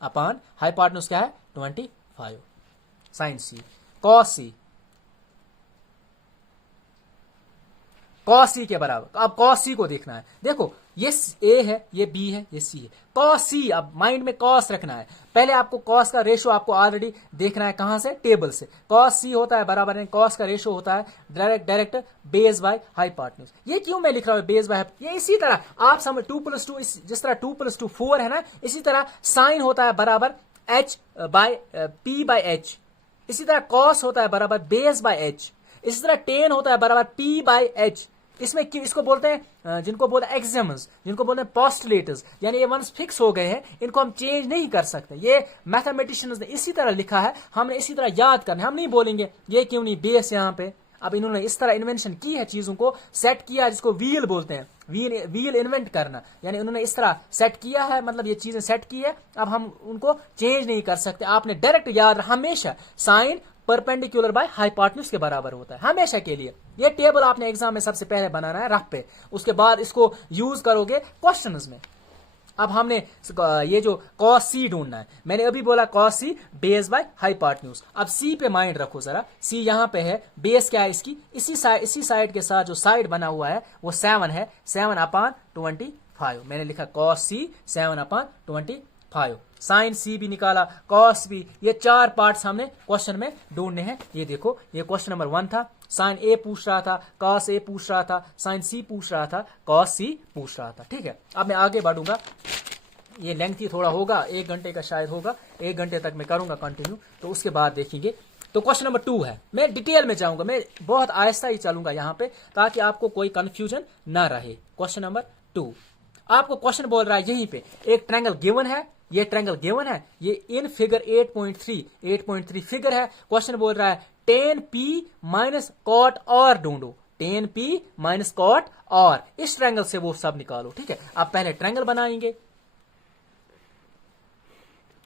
अपॉन हाइपोटेन्यूज क्या है 25, साइन सी। कॉस सी के बराबर, अब कॉस सी को देखना है, देखो ये ए है, ये बी है, ये सी है, कॉस सी, अब माइंड में कॉस रखना है। पहले आपको कॉस का रेशियो आपको ऑलरेडी देखना है, कहां से, टेबल से। कॉस सी होता है बराबर, कॉस का रेशियो होता है डायरेक्ट बेस बाय हाइपोटेन्यूज। ये क्यों मैं लिख रहा हूं बेस बाय, ये इसी तरह आप समझ 2+2, जिस तरह 2+2 4 है ना, इसी तरह साइन होता है बराबर H by P by H, इसी तरह कॉस होता है बराबर बेस बाय एच, इसी तरह टेन होता है बराबर पी बाय एच। इसमें इसको बोलते हैं, जिनको बोलते हैं एक्सियम्स, जिनको बोलते हैं पोस्टुलेटर्स, यानी ये वंस फिक्स हो गए हैं, इनको हम चेंज नहीं कर सकते। ये मैथमेटिशियंस ने इसी तरह लिखा है, हमने इसी तरह याद करना है, हम नहीं बोलेंगे ये क्यों नहीं बेस यहाँ पे। अब इन्होंने इस तरह इन्वेंशन की है, चीजों को सेट किया, जिसको व्हील बोलते हैं, व्हील इन्वेंट करना, यानी उन्होंने इस तरह सेट किया है, मतलब ये चीजें सेट की है, अब हम उनको चेंज नहीं कर सकते। आपने डायरेक्ट याद, हमेशा साइन परपेंडिकुलर बाय हाइपोटेन्यूज के बराबर होता है, हमेशा के लिए। ये टेबल आपने एग्जाम में सबसे पहले बनाना है रफ पे, उसके बाद इसको यूज करोगे क्वेश्चंस में। अब हमने ये जो कॉस सी ढूंढना है, मैंने अभी बोला cos C base by hypotenuse. अब सी पे माइंड रखो जरा, सी यहां पे है, बेस क्या है इसकी, इसी साइड के साथ जो साइड बना हुआ है वो 7 है, 7 अपॉन 25, मैंने लिखा कॉस सी 7 अपॉन 25। साइन सी भी निकाला, कॉस भी, ये 4 पार्ट्स हमने क्वेश्चन में ढूंढने हैं। ये देखो, ये क्वेश्चन नंबर 1 था, साइन ए पूछ रहा था, कॉस ए पूछ रहा था, साइन सी पूछ रहा था, कॉस सी पूछ रहा था, ठीक है। अब मैं आगे बढ़ूंगा, ये लेंथी थोड़ा होगा, 1 घंटे का शायद होगा, 1 घंटे तक मैं करूंगा कंटिन्यू, तो उसके बाद देखेंगे। तो क्वेश्चन नंबर 2 है, मैं डिटेल में जाऊंगा, मैं बहुत आहिस्ता ही चलूंगा यहाँ पे ताकि आपको कोई कंफ्यूजन ना रहे। क्वेश्चन नंबर 2 आपको क्वेश्चन बोल रहा है यहीं पे एक ट्रायंगल गिवन है, ये ट्रायंगल गिवन है, ये इन फिगर 8.3 फिगर है। क्वेश्चन बोल रहा है tan p माइनस कॉट और ढूंढो, tan p माइनस कॉट और, इस ट्रायंगल से वो सब निकालो। ठीक है, आप पहले ट्रायंगल बनाएंगे,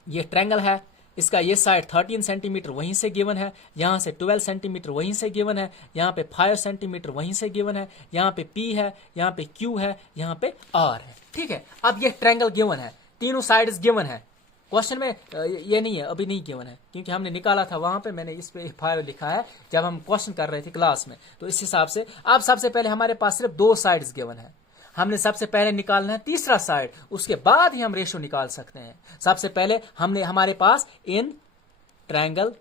ये ट्रायंगल है, इसका ये साइड 13 सेंटीमीटर वहीं से गिवन है, यहां से 12 सेंटीमीटर वहीं से गिवन है, यहां पे 5 सेंटीमीटर वहीं से गिवन है, यहां पे P है, यहां पे Q है, यहां पे R है। ठीक है, अब ये ट्रायंगल गिवन है, तीनों साइड्स गिवन है। क्वेश्चन में ये नहीं है, अभी नहीं गिवन है क्योंकि हमने निकाला था वहां पे, मैंने इस पे 5 लिखा है जब हम क्वेश्चन कर रहे थे क्लास में। तो इस हिसाब से अब सबसे पहले हमारे पास सिर्फ 2 साइड्स गिवन है, हमने सबसे पहले निकालना है तीसरा साइड, उसके बाद ही हम रेशो निकाल सकते हैं। सबसे पहले हमारे पास in triangle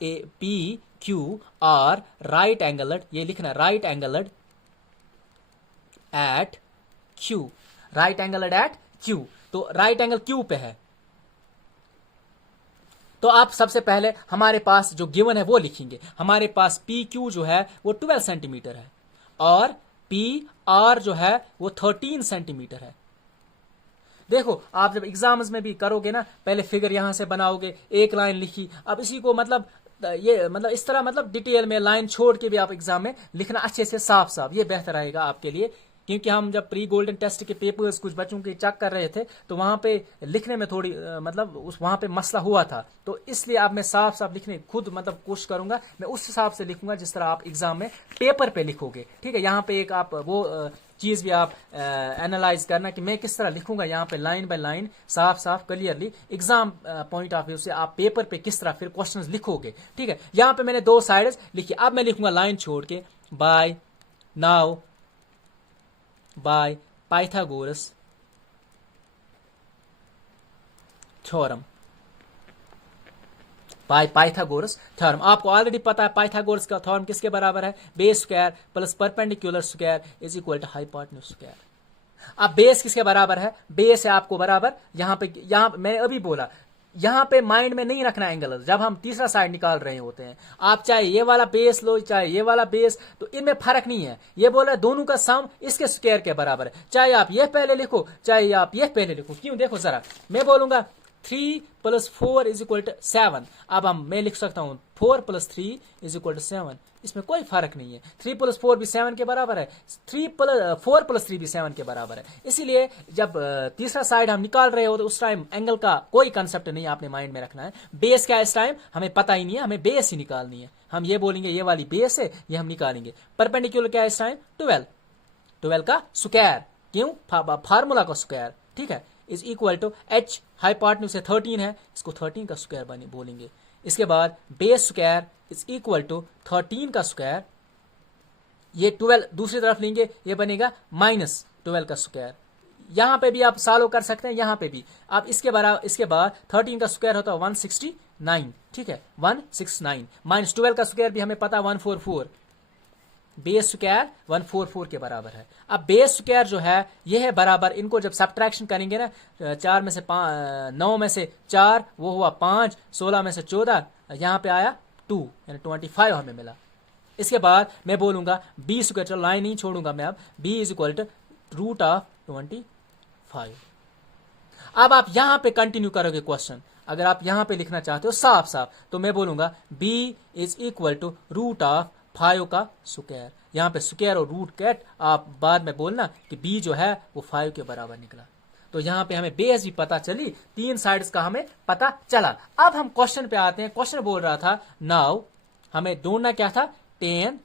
P Q R right angled, ये लिखना right angled at Q, right angled at Q, तो राइट एंगल क्यू पे है। तो आप सबसे पहले हमारे पास जो गिवन है वो लिखेंगे, हमारे पास पी क्यू जो है वो 12 सेंटीमीटर है और पी आर जो है वो 13 सेंटीमीटर है। देखो आप जब एग्जाम्स में भी करोगे ना, पहले फिगर यहां से बनाओगे, एक लाइन लिखी, अब इसी को मतलब ये मतलब इस तरह मतलब डिटेल में लाइन छोड़ के भी आप एग्जाम में लिखना अच्छे से साफ साफ, ये बेहतर रहेगा आपके लिए। क्योंकि हम जब प्री गोल्डन टेस्ट के पेपर्स कुछ बच्चों के चेक कर रहे थे तो वहां पे लिखने में थोड़ी मतलब उस वहां पे मसला हुआ था, तो इसलिए अब मैं साफ साफ लिखने खुद मतलब कोशिश करूंगा, मैं उस हिसाब से लिखूंगा जिस तरह आप एग्जाम में पेपर पे लिखोगे। ठीक है, यहाँ पे एक आप वो चीज भी आप एनालाइज करना कि मैं किस तरह लिखूंगा, यहाँ पे लाइन बाय लाइन साफ साफ clearly exam point of view से आप पेपर पे किस तरह फिर क्वेश्चंस लिखोगे। ठीक है, यहाँ पे मैंने 2 साइड्स लिखी, अब मैं लिखूंगा लाइन छोड़ के by now by Pythagoras theorem, by Pythagoras theorem. आपको ऑलरेडी पता है पाइथागोरस का थ्योरम किसके बराबर है, base square plus perpendicular square is equal to hypotenuse square. अब बेस किसके बराबर है, बेस है आपको बराबर, यहां मैं अभी बोला, यहां पे माइंड में नहीं रखना एंगल, जब हम तीसरा साइड निकाल रहे होते हैं, आप चाहे ये वाला बेस लो चाहे ये वाला बेस, तो इनमें फर्क नहीं है। ये बोला दोनों का सम इसके स्क्वायर के बराबर है, चाहे आप ये पहले लिखो चाहे आप ये पहले लिखो। क्यों, देखो जरा, मैं बोलूंगा 3 + 4 = 7, अब मैं लिख सकता हूं 4 + 3 = 7, इसमें कोई फर्क नहीं है। 3 + 4 भी 7 के बराबर है, 4 + 3 भी 7 के बराबर है। इसीलिए जब तीसरा साइड हम निकाल रहे हो तो उस टाइम एंगल का कोई कंसेप्ट नहीं आपने माइंड में रखना है। बेस क्या है इस टाइम हमें पता ही नहीं है, हमें बेस ही निकालनी है। हम ये बोलेंगे ये वाली बेस है, ये हम निकालेंगे। परपेंडिकुलर क्या है इस टाइम, 12 का स्क्वायर, क्यों, फार्मूला का स्क्वायर। ठीक है, is equal to h hypotenuse से 13 है, इसको 13 का स्क्वायर बोलेंगे। इसके बाद base square is equal to 13 का स्क्वायर, ये 12 दूसरी तरफ लेंगे, ये बनेगा -12 का स्क्वायर। यहां पे भी आप सॉल्व कर सकते हैं, यहां पे भी आप इसके बाद 13 का स्क्वायर होता है 169। ठीक है, 169 -12 का स्क्वायर भी हमें पता 144, बेस स्क्वायर 144 के बराबर है। अब बेस स्क्वायर जो है ये है बराबर, इनको जब सब्ट्रैक्शन करेंगे ना, 4 में से 9 में से 4 वो हुआ 5, 16 में से 14, यहाँ पे आया 2 यानी 25 हमें मिला। इसके बाद मैं बोलूंगा बी स्क्वायर, चलो लाइन नहीं छोड़ूंगा मैं, अब b = √25। अब आप यहां पे कंटिन्यू करोगे क्वेश्चन, अगर आप यहां पे लिखना चाहते हो साफ साफ, तो मैं बोलूंगा b = √5 का स्क्वायर। यहाँ पे स्क्वायर और रूट कैट आप बाद में बोलना कि b जो है वो 5 के बराबर निकला। तो यहाँ पे हमें बेस भी पता चली, 3 साइड्स का हमें पता चला। अब हम क्वेश्चन पे आते हैं। क्वेश्चन बोल रहा था नाउ हमें ढूंढना क्या था, tan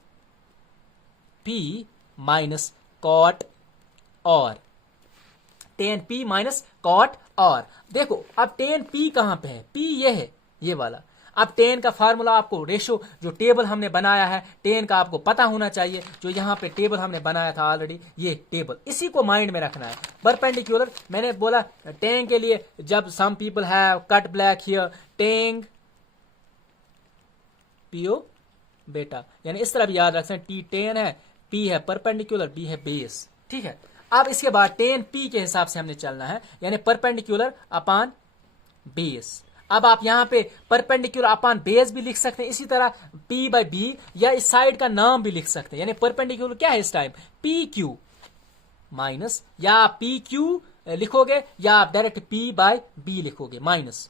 p माइनस कॉट और, tan p माइनस कॉट और। देखो अब tan p कहां पे है, p ये है, ये वाला। अब tan का फार्मूला आपको रेशो जो टेबल हमने बनाया है tan का आपको पता होना चाहिए, जो यहाँ पे टेबल हमने बनाया था ऑलरेडी, ये टेबल, इसी को माइंड में रखना है। परपेंडिकुलर मैंने बोला tan के लिए, जब some people have cut black here, tan पीओ बेटा, यानी इस तरह भी याद रख सकते हैं, t tan है, p है परपेंडिकुलर, b है बेस। ठीक है, अब इसके बाद tan p के हिसाब से हमने चलना है, यानी परपेंडिकुलर अपॉन बेस। अब आप यहां पे परपेंडिकुलर अपॉन बेस भी लिख सकते हैं, इसी तरह p बाय b, या इस साइड का नाम भी लिख सकते हैं। यानी परपेंडिकुलर क्या है इस टाइम, पी क्यू माइनस, या आप पी क्यू लिखोगे या आप डायरेक्ट p बाय b लिखोगे माइनस।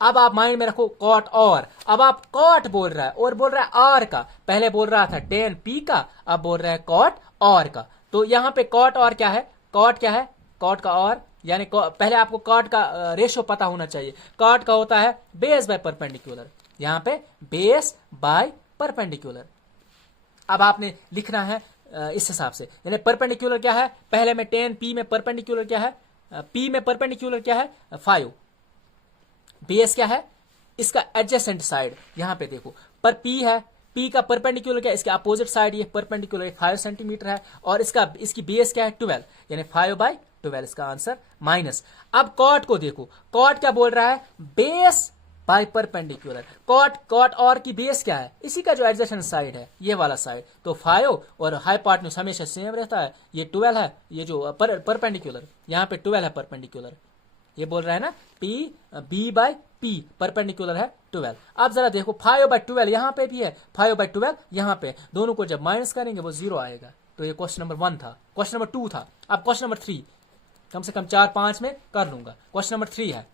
अब आप माइंड में रखो कॉट और, अब आप कॉट बोल रहा है और बोल रहा है आर का, पहले बोल रहा था tan p का, अब बोल रहा है कॉट और का। तो यहां पे कॉट और क्या है, कॉट क्या है, कॉट का और, यानी पहले आपको कॉट का रेशो पता होना चाहिए। कॉट का होता है बेस बाय परपेंडिकुलर, यहां पे बेस बाय परपेंडिकुलर। अब आपने लिखना है इस हिसाब से, यानी परपेंडिकुलर क्या है, पहले में tan p में परपेंडिकुलर क्या है, p में परपेंडिकुलर क्या है 5, बेस क्या है इसका एडजेसेंट साइड, यहां पे देखो पर p है, p का परपेंडिकुलर क्या है, इसके अपोजिट साइड ये परपेंडिकुलर 5 सेंटीमीटर है, और इसकी बेस क्या है 12, यानी 5 बाय 12 इसका आंसर माइनस। अब कॉट को देखो, कॉट क्या बोल रहा है, बेस बाय परपेंडिकुलर। कॉट और की बेस क्या है, इसी का जो एडजेसेंट साइड है ये वाला साइड, तो 5 और हाइपोटेन्यूज हमेशा सेम रहता है, ये 12 है, ये जो परपेंडिकुलर यहाँ पे 12 है परपेंडिकुलर, ये बोल रहा है ना b बाय p परपेंडिकुलर है 12। अब जरा देखो 5 बाय 12 यहां पे भी है, 5 बाय 12 यहां पे, दोनों को जब माइनस करेंगे वो 0 आएगा। तो ये क्वेश्चन नंबर 1 था। क्वेश्चन नंबर 2 था, अब क्वेश्चन नंबर 3 कम से कम 4-5 में कर लूंगा। क्वेश्चन नंबर 3 है,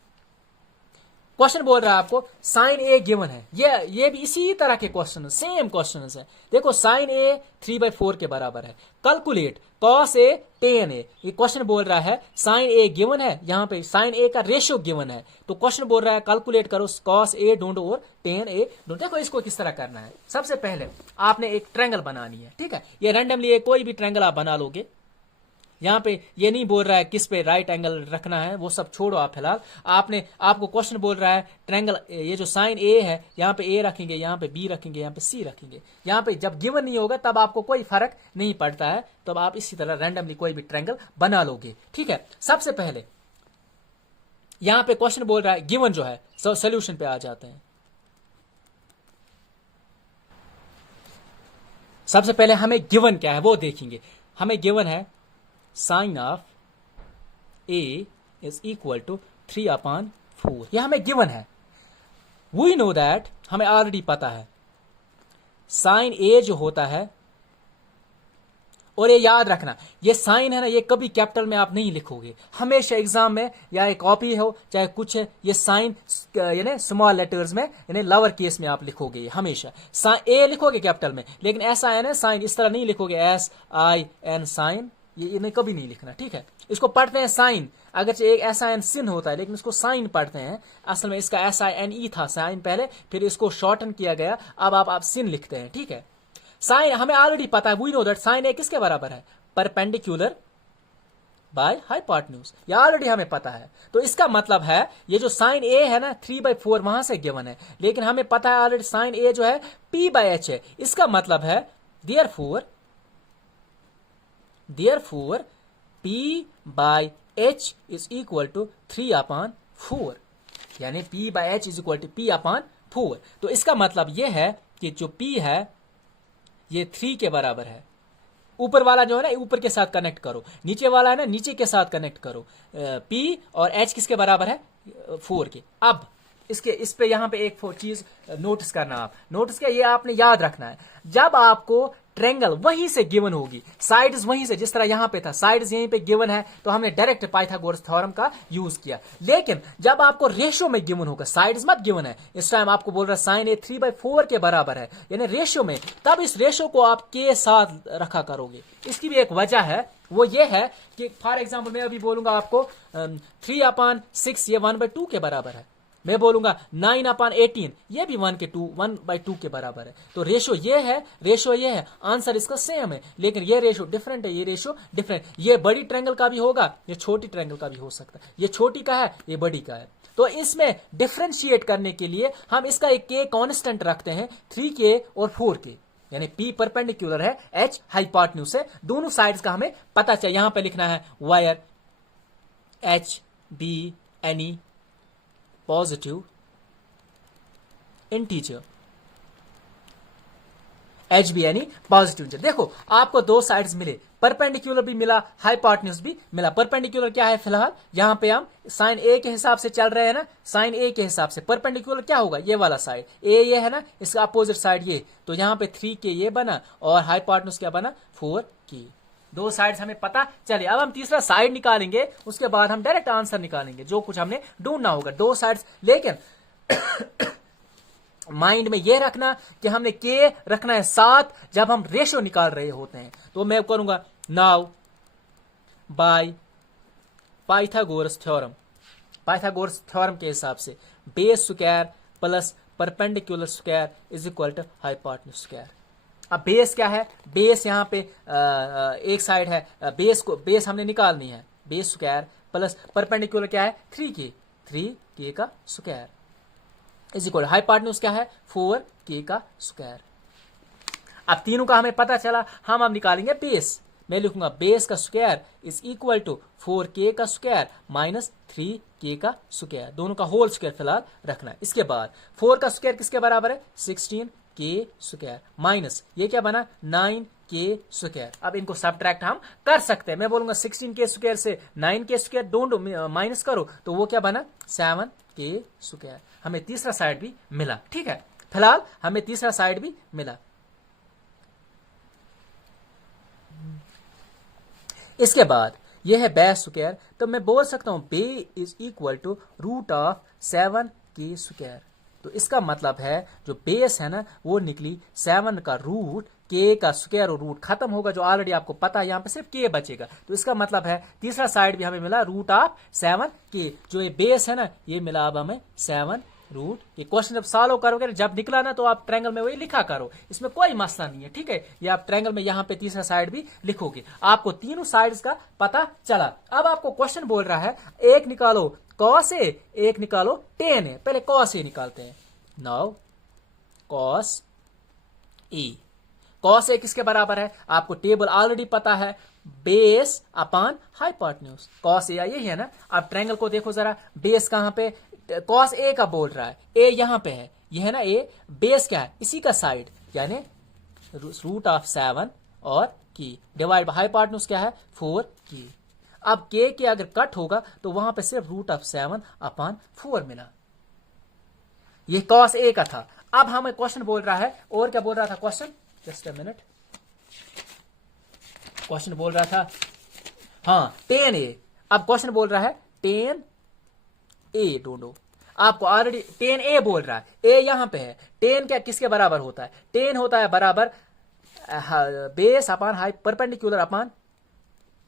क्वेश्चन बोल रहा है आपको साइन ए गिवन है, ये भी इसी तरह के क्वेश्चन, सेम क्वेश्चन है। देखो साइन ए 3/4 के बराबर है, कैलकुलेट कॉस ए tan ए। ये क्वेश्चन बोल रहा है साइन ए गिवन है, यहाँ पे साइन ए का रेशियो गिवन है, तो क्वेश्चन बोल रहा है कैलकुलेट करो कॉस ए डोंट और tan ए डोंट। देखो इसको किस तरह करना है, सबसे पहले आपने एक ट्रायंगल बनानी है, ठीक है, ये रैंडमली कोई भी ट्रायंगल आप बना लोगे। यहाँ पे ये नहीं बोल रहा है किस पे राइट एंगल रखना है, वो सब छोड़ो आप फिलहाल। आपको क्वेश्चन बोल रहा है ट्रायंगल, ये जो साइन ए है यहाँ पे ए रखेंगे, यहाँ पे बी रखेंगे, यहाँ पे सी रखेंगे। यहाँ पे जब गिवन नहीं होगा तब आपको कोई फर्क नहीं पड़ता है, तब आप इसी तरह रैंडमली कोई भी ट्रायंगल बना लोगे, ठीक है। सबसे पहले यहाँ पे क्वेश्चन बोल रहा है गिवन जो है, सोल्यूशन पे आ जाते हैं। सबसे पहले हमें गिवन क्या है वो देखेंगे। हमें गिवन है sine of A is equal to 3/4, यह हमें गिवन है। वी नो दैट, हमें ऑलरेडी पता है साइन ए जो होता है, और ये याद रखना ये साइन है ना, ये कभी कैपिटल में आप नहीं लिखोगे, हमेशा एग्जाम में या एक कॉपी हो चाहे कुछ है, ये साइन यानी स्मॉल लेटर्स में यानी लोअर केस में आप लिखोगे, ये हमेशा ए लिखोगे कैपिटल में, लेकिन ऐसा है ना साइन इस तरह नहीं लिखोगे SIN साइन, ये इन्हें कभी नहीं लिखना, ठीक है। इसको पढ़ते हैं साइन, अगर एक SIN सिन होता है लेकिन इसको साइन पढ़ते हैं, असल में इसका SINE था साइन पहले, फिर इसको शॉर्टन किया गया, अब आप सिन लिखते हैं, ठीक है। साइन हमें ऑलरेडी पता है, वी नो दैट साइन ए किसके बराबर है, परपेंडिकुलर बाय हाइपोटेन्यूज, ये ऑलरेडी हमें पता है। तो इसका मतलब है ये जो साइन ए है ना 3/4 वहां से गिवन है, लेकिन हमें पता है ऑलरेडी साइन ए जो है p/h है, इसका मतलब है therefore p/h is equal to 3/4, यानी p/h is equal to p/4। तो इसका मतलब यह है कि जो p है ये 3 के बराबर है, ऊपर वाला जो है ना ऊपर के साथ कनेक्ट करो, नीचे वाला है ना नीचे के साथ कनेक्ट करो, p और h किसके बराबर है 4 के। अब इस पे यहाँ पे एक चीज नोटिस करना, आप नोटिस किया, ये आपने याद रखना है, जब आपको ट्रायंगल वहीं से गिवन होगी, साइड्स वहीं से, जिस तरह यहाँ पे था साइड्स यहीं पे गिवन है तो हमने डायरेक्ट पाइथागोरस थ्योरम का यूज किया, लेकिन जब आपको रेशियो में गिवन होगा, साइड्स मत गिवन है, इस टाइम आपको बोल रहा है साइन ए 3/4 के बराबर है यानी रेशियो में, तब इस रेशियो को आप के साथ रखा करोगे। इसकी भी एक वजह है, वो ये है कि फॉर एग्जाम्पल मैं अभी बोलूंगा आपको 3/6 ये 1/2 के बराबर है, मैं बोलूंगा 9/18 ये भी 1/2 के बराबर है, तो रेशो ये है, आंसर इसका सेम है, लेकिन ये रेशो डिफरेंट है, ये रेशो डिफरेंट, ये बड़ी ट्रायंगल का भी होगा, ये छोटी ट्रायंगल का भी हो सकता है, ये छोटी का है ये बड़ी का है। तो इसमें डिफरेंशिएट करने के लिए हम इसका एक के कांस्टेंट रखते हैं 3k और 4k, यानी p परपेंडिकुलर है, h हाइपोटेन्यूज है, दोनों साइड्स का हमें पता चाहिए। यहां पे लिखना है where h b any positive integer, एज भी यानी पॉजिटिव इंटीजर। देखो आपको दो साइड्स मिले, परपेंडिकुलर भी मिला, हाइपोटेन्यूज भी मिला। परपेंडिकुलर क्या है, फिलहाल यहाँ पे हम साइन ए के हिसाब से चल रहे हैं ना, साइन ए के हिसाब से परपेंडिकुलर क्या होगा, ये वाला साइड ए ये है ना, इसका अपोजिट साइड ये, तो यहाँ पे 3 के ये बना और हाइपोटेन्यूज क्या बना 4 की। दो साइड्स हमें पता चले। अब हम तीसरा साइड निकालेंगे, उसके बाद हम डायरेक्ट आंसर निकालेंगे जो कुछ हमने ढूंढना होगा। दो साइड्स, लेकिन माइंड में ये रखना कि हमने के रखना है 7 जब हम रेशियो निकाल रहे होते हैं। तो मैं करूंगा now by Pythagoras theorem, Pythagoras theorem के हिसाब से base square plus perpendicular square is equal to hypotenuse square. अब बेस क्या है, बेस यहाँ पे एक साइड है, बेस हमने निकालनी है, बेस स्क्वायर प्लस परपेंडिकुलर क्या है 3 का स्क्वायर इज इक्वल, हाइपोटेन्यूज क्या है 4 का स्क्वायर। अब तीनों का हमें पता चला, हम अब निकालेंगे बेस। मैं लिखूंगा बेस का square is equal to 4k का स्क्वायर माइनस 3k का स्क्वायर, दोनों का होल स्क्वायर फिलहाल रखना है। इसके बाद 4 का स्क्वायर किसके बराबर है 16k स्क्वायर माइनस ये क्या बना 9k स्क्वायर। अब इनको सब्ट्रैक्ट हम कर सकते हैं। मैं बोलूंगा 16k स्क्वायर से 9k स्क्वायर दोनों माइनस करो तो वो क्या बना 7k स्क्वायर। हमें तीसरा साइड भी मिला, ठीक है, फिलहाल हमें तीसरा साइड भी मिला। इसके बाद यह है बेस स्क्वायर, तो मैं बोल सकता हूं बे is equal to root of 7k square. तो इसका मतलब है जो बेस है ना वो निकली 7 का रूट, के का स्क्वायर और रूट खत्म होगा जो ऑलरेडी आपको पता है, यहां पे सिर्फ के बचेगा। तो इसका मतलब है तीसरा साइड भी हमें मिला रूट ऑफ 7k। जो ये बेस है ना ये मिला अब हमें 7 रूट। ये क्वेश्चन जब सॉल्व करोगे जब निकला ना तो आप ट्रायंगल में वही लिखा करो, इसमें कोई मसला नहीं है, ठीक है। ये आप ट्रायंगल में यहाँ पे तीसरा साइड भी लिखोगे, आपको तीनों साइड्स का पता चला। अब आपको क्वेश्चन बोल रहा है एक निकालो कॉस ए, एक निकालो टेन ए। पहले कॉस ए निकालते हैं। Now cos A, cos A किसके बराबर है, आपको टेबल ऑलरेडी पता है, base upon hypotenuse. Cos A यही है ना। अब ट्रायंगल को देखो जरा, बेस कहां पे, कॉस ए का बोल रहा है, ए यहां पे है, ये है ना ए, बेस क्या है इसी का साइड यानी रूट ऑफ 7 और की डिवाइड बाय हाइपोटेन्यूज क्या है 4 की। अब के अगर कट होगा तो वहां पे सिर्फ रूट ऑफ 7 अपॉन 4 मिला। ये कॉस ए का था। अब हमें क्वेश्चन बोल रहा है, और क्या बोल रहा था question, just a minute, question बोल रहा था हाँ टेन ए। अब क्वेश्चन बोल रहा है टेन ए ढूंढो। आपको ऑलरेडी टेन ए बोल रहा है, ए यहां पे है। टेन क्या किसके बराबर होता है, टेन होता है बराबर base upon high perpendicular upon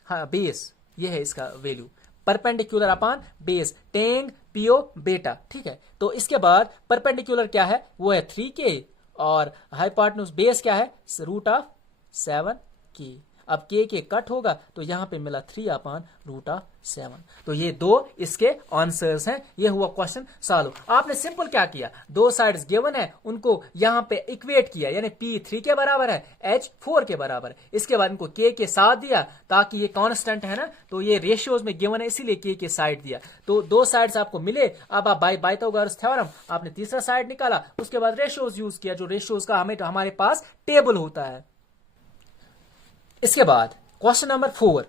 base, ये है इसका value, perpendicular upon base, ten PO बेटा, ठीक है। तो इसके बाद परपेंडिकुलर क्या है वो है 3k और हाइपोटेन्यूज बेस क्या है रूट ऑफ 7k। अब के कट होगा तो यहां पे मिला 3 अपॉन रूट ऑफ 7। तो ये दो इसके आंसर्स हैं। ये हुआ क्वेश्चन सॉल्व। आपने सिंपल क्या किया, दो साइड्स गिवन है उनको यहां पे इक्वेट किया, यानी p 3 के बराबर है, h 4 के बराबर है। इसके बाद इनको के साथ दिया ताकि ये कांस्टेंट है ना, तो ये रेशियोज में गिवन है इसीलिए के साइड दिया। तो दो साइड्स आपको मिले। अब आप बाय पाइथागोरस थ्योरम आपने तीसरा साइड निकाला, उसके बाद रेशियोज यूज किया, जो रेशियोज का हमारे पास टेबल होता है। इसके बाद क्वेश्चन नंबर 4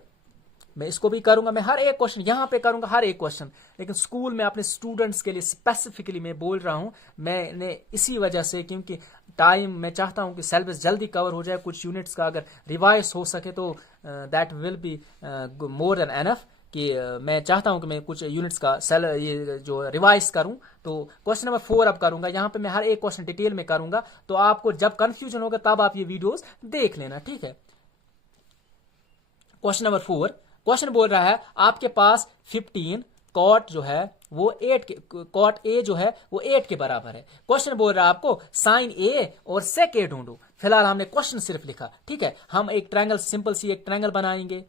मैं इसको भी करूंगा, मैं हर एक क्वेश्चन यहां पे करूंगा, हर एक क्वेश्चन, लेकिन स्कूल में अपने स्टूडेंट्स के लिए स्पेसिफिकली मैं बोल रहा हूं, मैंने इसी वजह से, क्योंकि टाइम मैं चाहता हूं कि सिलेबस जल्दी कवर हो जाए, कुछ यूनिट्स का अगर रिवाइज हो सके तो that will be more than enough, कि मैं चाहता हूं कि मैं कुछ यूनिट्स का ये जो रिवाइज करूं। तो क्वेश्चन नंबर 4 अब करूंगा, यहां पे मैं हर एक क्वेश्चन डिटेल में करूंगा, तो आपको जब कंफ्यूजन होगा तब आप ये वीडियोस देख लेना, ठीक है। क्वेश्चन नंबर 4, क्वेश्चन बोल रहा है आपके पास 15 कॉट जो है वो 8 के, कॉट ए जो है वो 8 के बराबर है। क्वेश्चन बोल रहा है आपको साइन ए और सेक ए ढूंढो। फिलहाल हमने क्वेश्चन सिर्फ लिखा, ठीक है। हम एक ट्रायंगल, सिंपल सी एक ट्रायंगल बनाएंगे,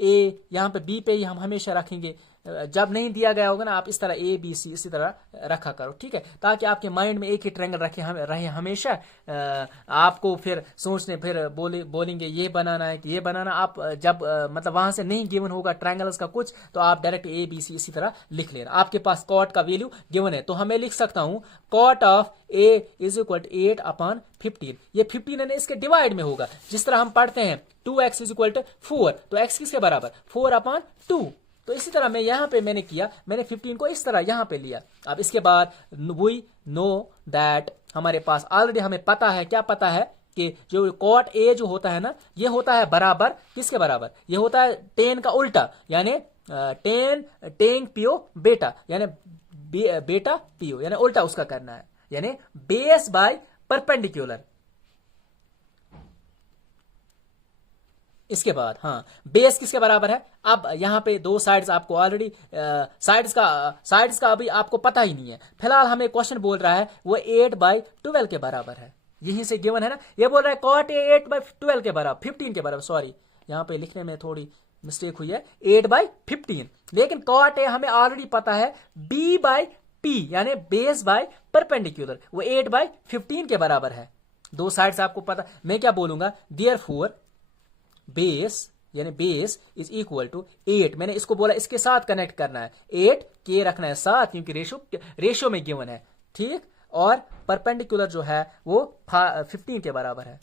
ए यहां पे बी पे ही हम हमेशा रखेंगे, जब नहीं दिया गया होगा ना, आप इस तरह ए बी सी इसी तरह रखा करो, ठीक है, ताकि आपके माइंड में एक ही ट्रायंगल रहे हमेशा। आपको फिर सोचने फिर बोलेंगे ये बनाना है कि ये बनाना, आप जब मतलब वहां से नहीं गिवन होगा ट्रायंगल्स का कुछ, तो आप डायरेक्ट ए बी सी इसी तरह लिख लेना। आपके पास कॉट का वैल्यू गिवन है, तो हमें लिख सकता हूं cot of A is equal to 8/15। ये 15 है इसके डिवाइड में होगा, जिस तरह हम पढ़ते हैं 2x इज इक्वल टू 4, तो x किसके बराबर 4/2। तो इसी तरह मैं यहां पे मैंने किया, मैंने 15 को इस तरह यहां पे लिया। अब इसके बाद वी नो दैट, हमारे पास ऑलरेडी हमें पता है, क्या पता है कि जो कॉट ए जो होता है ना, ये होता है बराबर किसके बराबर, ये होता है 10 का उल्टा, यानी 10 टेंग पियो बेटा, यानी बेटा पियो, यानी उल्टा उसका करना है, यानी बेस बाय परपेंडिकुलर। इसके बाद हाँ, बेस किसके बराबर है। अब यहां पे दो साइड्स आपको ऑलरेडी साइड्स का अभी आपको पता ही नहीं है, फिलहाल हमें क्वेश्चन बोल रहा है वो 8/12 के बराबर है, यहीं से गिवन है ना। ये बोल रहा है कॉट ए 8/12 के बराबर, 15 के बराबर, सॉरी यहां पे लिखने में थोड़ी मिस्टेक हुई है, 8/15। लेकिन कॉट ए हमें ऑलरेडी पता है b/p, यानी बेस बाय परपेंडिकुलर, वो 8/15 के बराबर है। दो साइड्स आपको पता, मैं क्या बोलूंगा, देयरफॉर बेस यानी बेस इज इक्वल टू 8, मैंने इसको बोला इसके साथ कनेक्ट करना है, 8 के रखना है साथ, क्योंकि रेशियो में गिवन है, ठीक। और परपेंडिकुलर जो है वो 15 के बराबर है,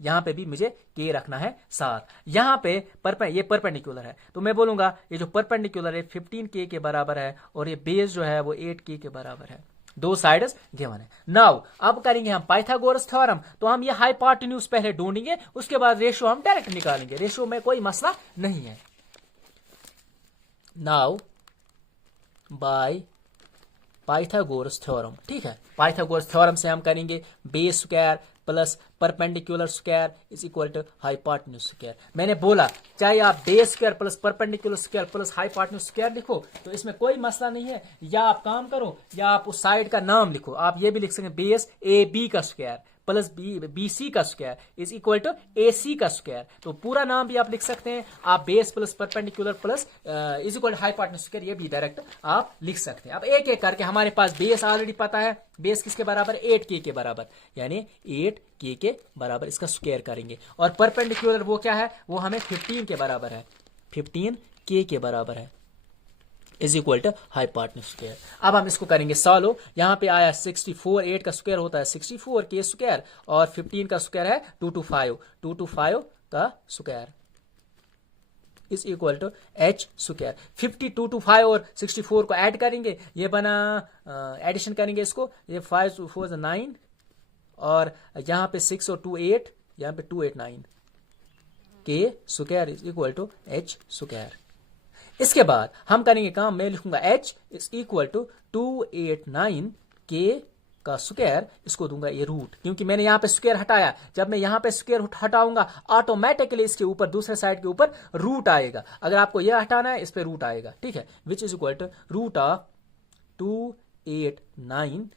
यहां पे भी मुझे के रखना है साथ। यहां पे ये परपेंडिकुलर है, तो मैं बोलूंगा ये जो परपेंडिकुलर है 15 के बराबर है, और ये बेस जो है वो 8 के बराबर है। दो साइड्स गिवन है। नाउ अब करेंगे हम पाइथागोरस थ्योरम, तो हम ये हाइपोटेन्यूज पहले ढूंढेंगे, उसके बाद रेशियो हम डायरेक्ट निकालेंगे, रेशियो में कोई मसला नहीं है। नाउ बाय पाइथागोरस थ्योरम, ठीक है, पाइथागोरस थ्योरम से हम करेंगे base square plus perpendicular square is equal to hypotenuse square. मैंने बोला चाहे आप base square plus perpendicular square plus hypotenuse square लिखो तो इसमें कोई मसला नहीं है, या आप काम करो या आप उस साइड का नाम लिखो, आप ये भी लिख सकते हैं बेस ए बी का स्क्वायर प्लस बी सी का स्क्वायर इज इक्वल टू ए सी का स्क्वायर, तो पूरा नाम भी आप लिख सकते हैं। आप base plus perpendicular plus is equal to hypotenuse square, ये भी डायरेक्ट आप लिख सकते हैं। अब एक एक करके, हमारे पास बेस ऑलरेडी पता है, बेस किसके बराबर 8k के बराबर, यानी 8k के बराबर इसका स्क्वायर करेंगे, और परपेंडिकुलर वो क्या है, वो हमें 15 के बराबर है, 15k के बराबर है is equal to hypotenuse square. अब हम इसको करेंगे सॉल्व। यहां पे आया 64, 8 का स्क्वायर होता है 64k स्क्वायर, और 15 का स्क्वायर है 225 का square is equal to h square. 52 और 64 को ऐड करेंगे, ये बना एडिशन करेंगे इसको, ये 5 4 9, और यहाँ पे 6 और 2 8, यहाँ पे 289 k square is equal to h square. इसके बाद हम करेंगे काम, मैं लिखूंगा h is equal to 289 k का स्क्वायर, इसको दूंगा ये रूट, क्योंकि मैंने यहां पे स्क्वायर हटाया, जब मैं यहां पे स्क्वायर हटाऊंगा ऑटोमेटिकली इसके ऊपर दूसरे साइड के ऊपर रूट आएगा। अगर आपको यह हटाना है इस पे रूट आएगा, ठीक है, which is equal to root of 289,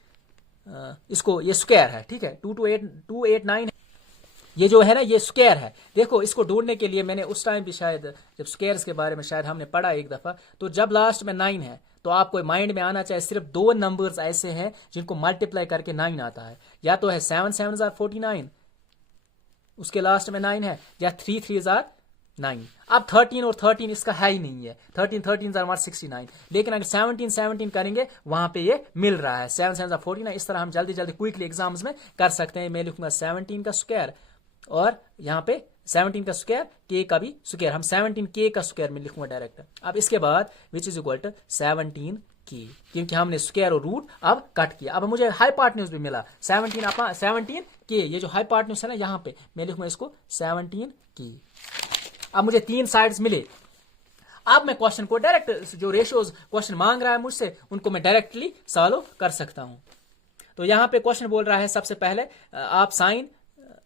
इसको ये स्क्वायर है, ठीक है, 289 ये जो है ना ये स्क्वायर है। देखो इसको ढूंढने के लिए मैंने उस टाइम भी शायद जब स्क्वायर्स के बारे में शायद हमने पढ़ा एक दफा, तो जब लास्ट में 9 है तो आपको माइंड में आना चाहिए सिर्फ दो नंबर्स ऐसे हैं जिनको मल्टीप्लाई करके 9 आता है, या तो है 7 7 are 49 उसके लास्ट में 9 है, या 3 3 are 9। अब 13 और 13 इसका है ही नहीं है, 13 13 are 69, लेकिन अगर 17 17 करेंगे वहां पे ये मिल रहा है, 7 7 are 49। इस तरह हम जल्दी जल्दी क्विकली एग्जाम्स में कर सकते हैं। मैं लिखूंगा 17 का स्क्वायर, और यहाँ पे 17 का स्क्वायर, k का भी स्क्वायर, हम 17k का स्क्वायर में लिखूंगा डायरेक्ट। अब इसके बाद विच इज इक्वल टू 17k, क्योंकि हमने स्क्वायर और रूट अब कट किया। अब मुझे हाइपोटेन्यूज भी मिला 17k, ये जो हाइपोटेन्यूज है ना यहाँ पे मैं लिखूंगा इसको 17k। अब मुझे 3 साइड्स मिले, अब मैं क्वेश्चन को डायरेक्ट जो रेशियोज क्वेश्चन मांग रहा है मुझसे उनको मैं डायरेक्टली सॉल्व कर सकता हूं। तो यहाँ पे क्वेश्चन बोल रहा है सबसे पहले आप साइन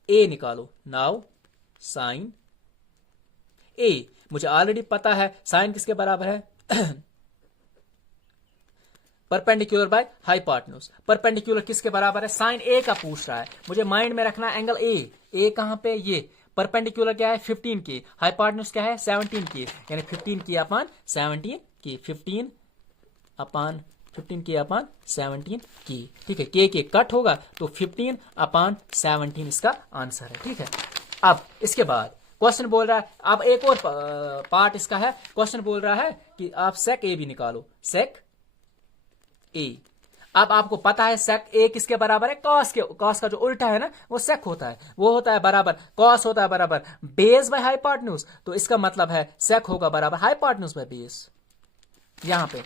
ए निकालो। नाउ साइन ए, मुझे ऑलरेडी पता है साइन किसके बराबर है परपेंडिकुलर बाय हाइपोटेन्यूज। परपेंडिकुलर किसके बराबर है, साइन ए का पूछ रहा है, मुझे माइंड में रखना एंगल ए कहां पे, ये परपेंडिकुलर क्या है 15 की, हाइपोटेन्यूज क्या है 17 की, यानी 15 की अपान 17 की, 15 की अपान 17 की। ठीक है, के कट होगा तो 15 अपान 17 इसका आंसर है। ठीक है, अब इसके बाद क्वेश्चन बोल रहा है, अब एक और पार्ट इसका है, क्वेश्चन बोल रहा है कि आप सेक ए भी निकालो, सेक ए। अब आपको पता है सेक ए किसके बराबर है, कॉस का जो उल्टा है ना वो सेक होता है, वो होता है बराबर, कॉस होता है बराबर बेस बाय हाइपोटेन्यूज, तो इसका मतलब है सेक होगा बराबर हाइपोटेन्यूज बाय बेस। यहां पे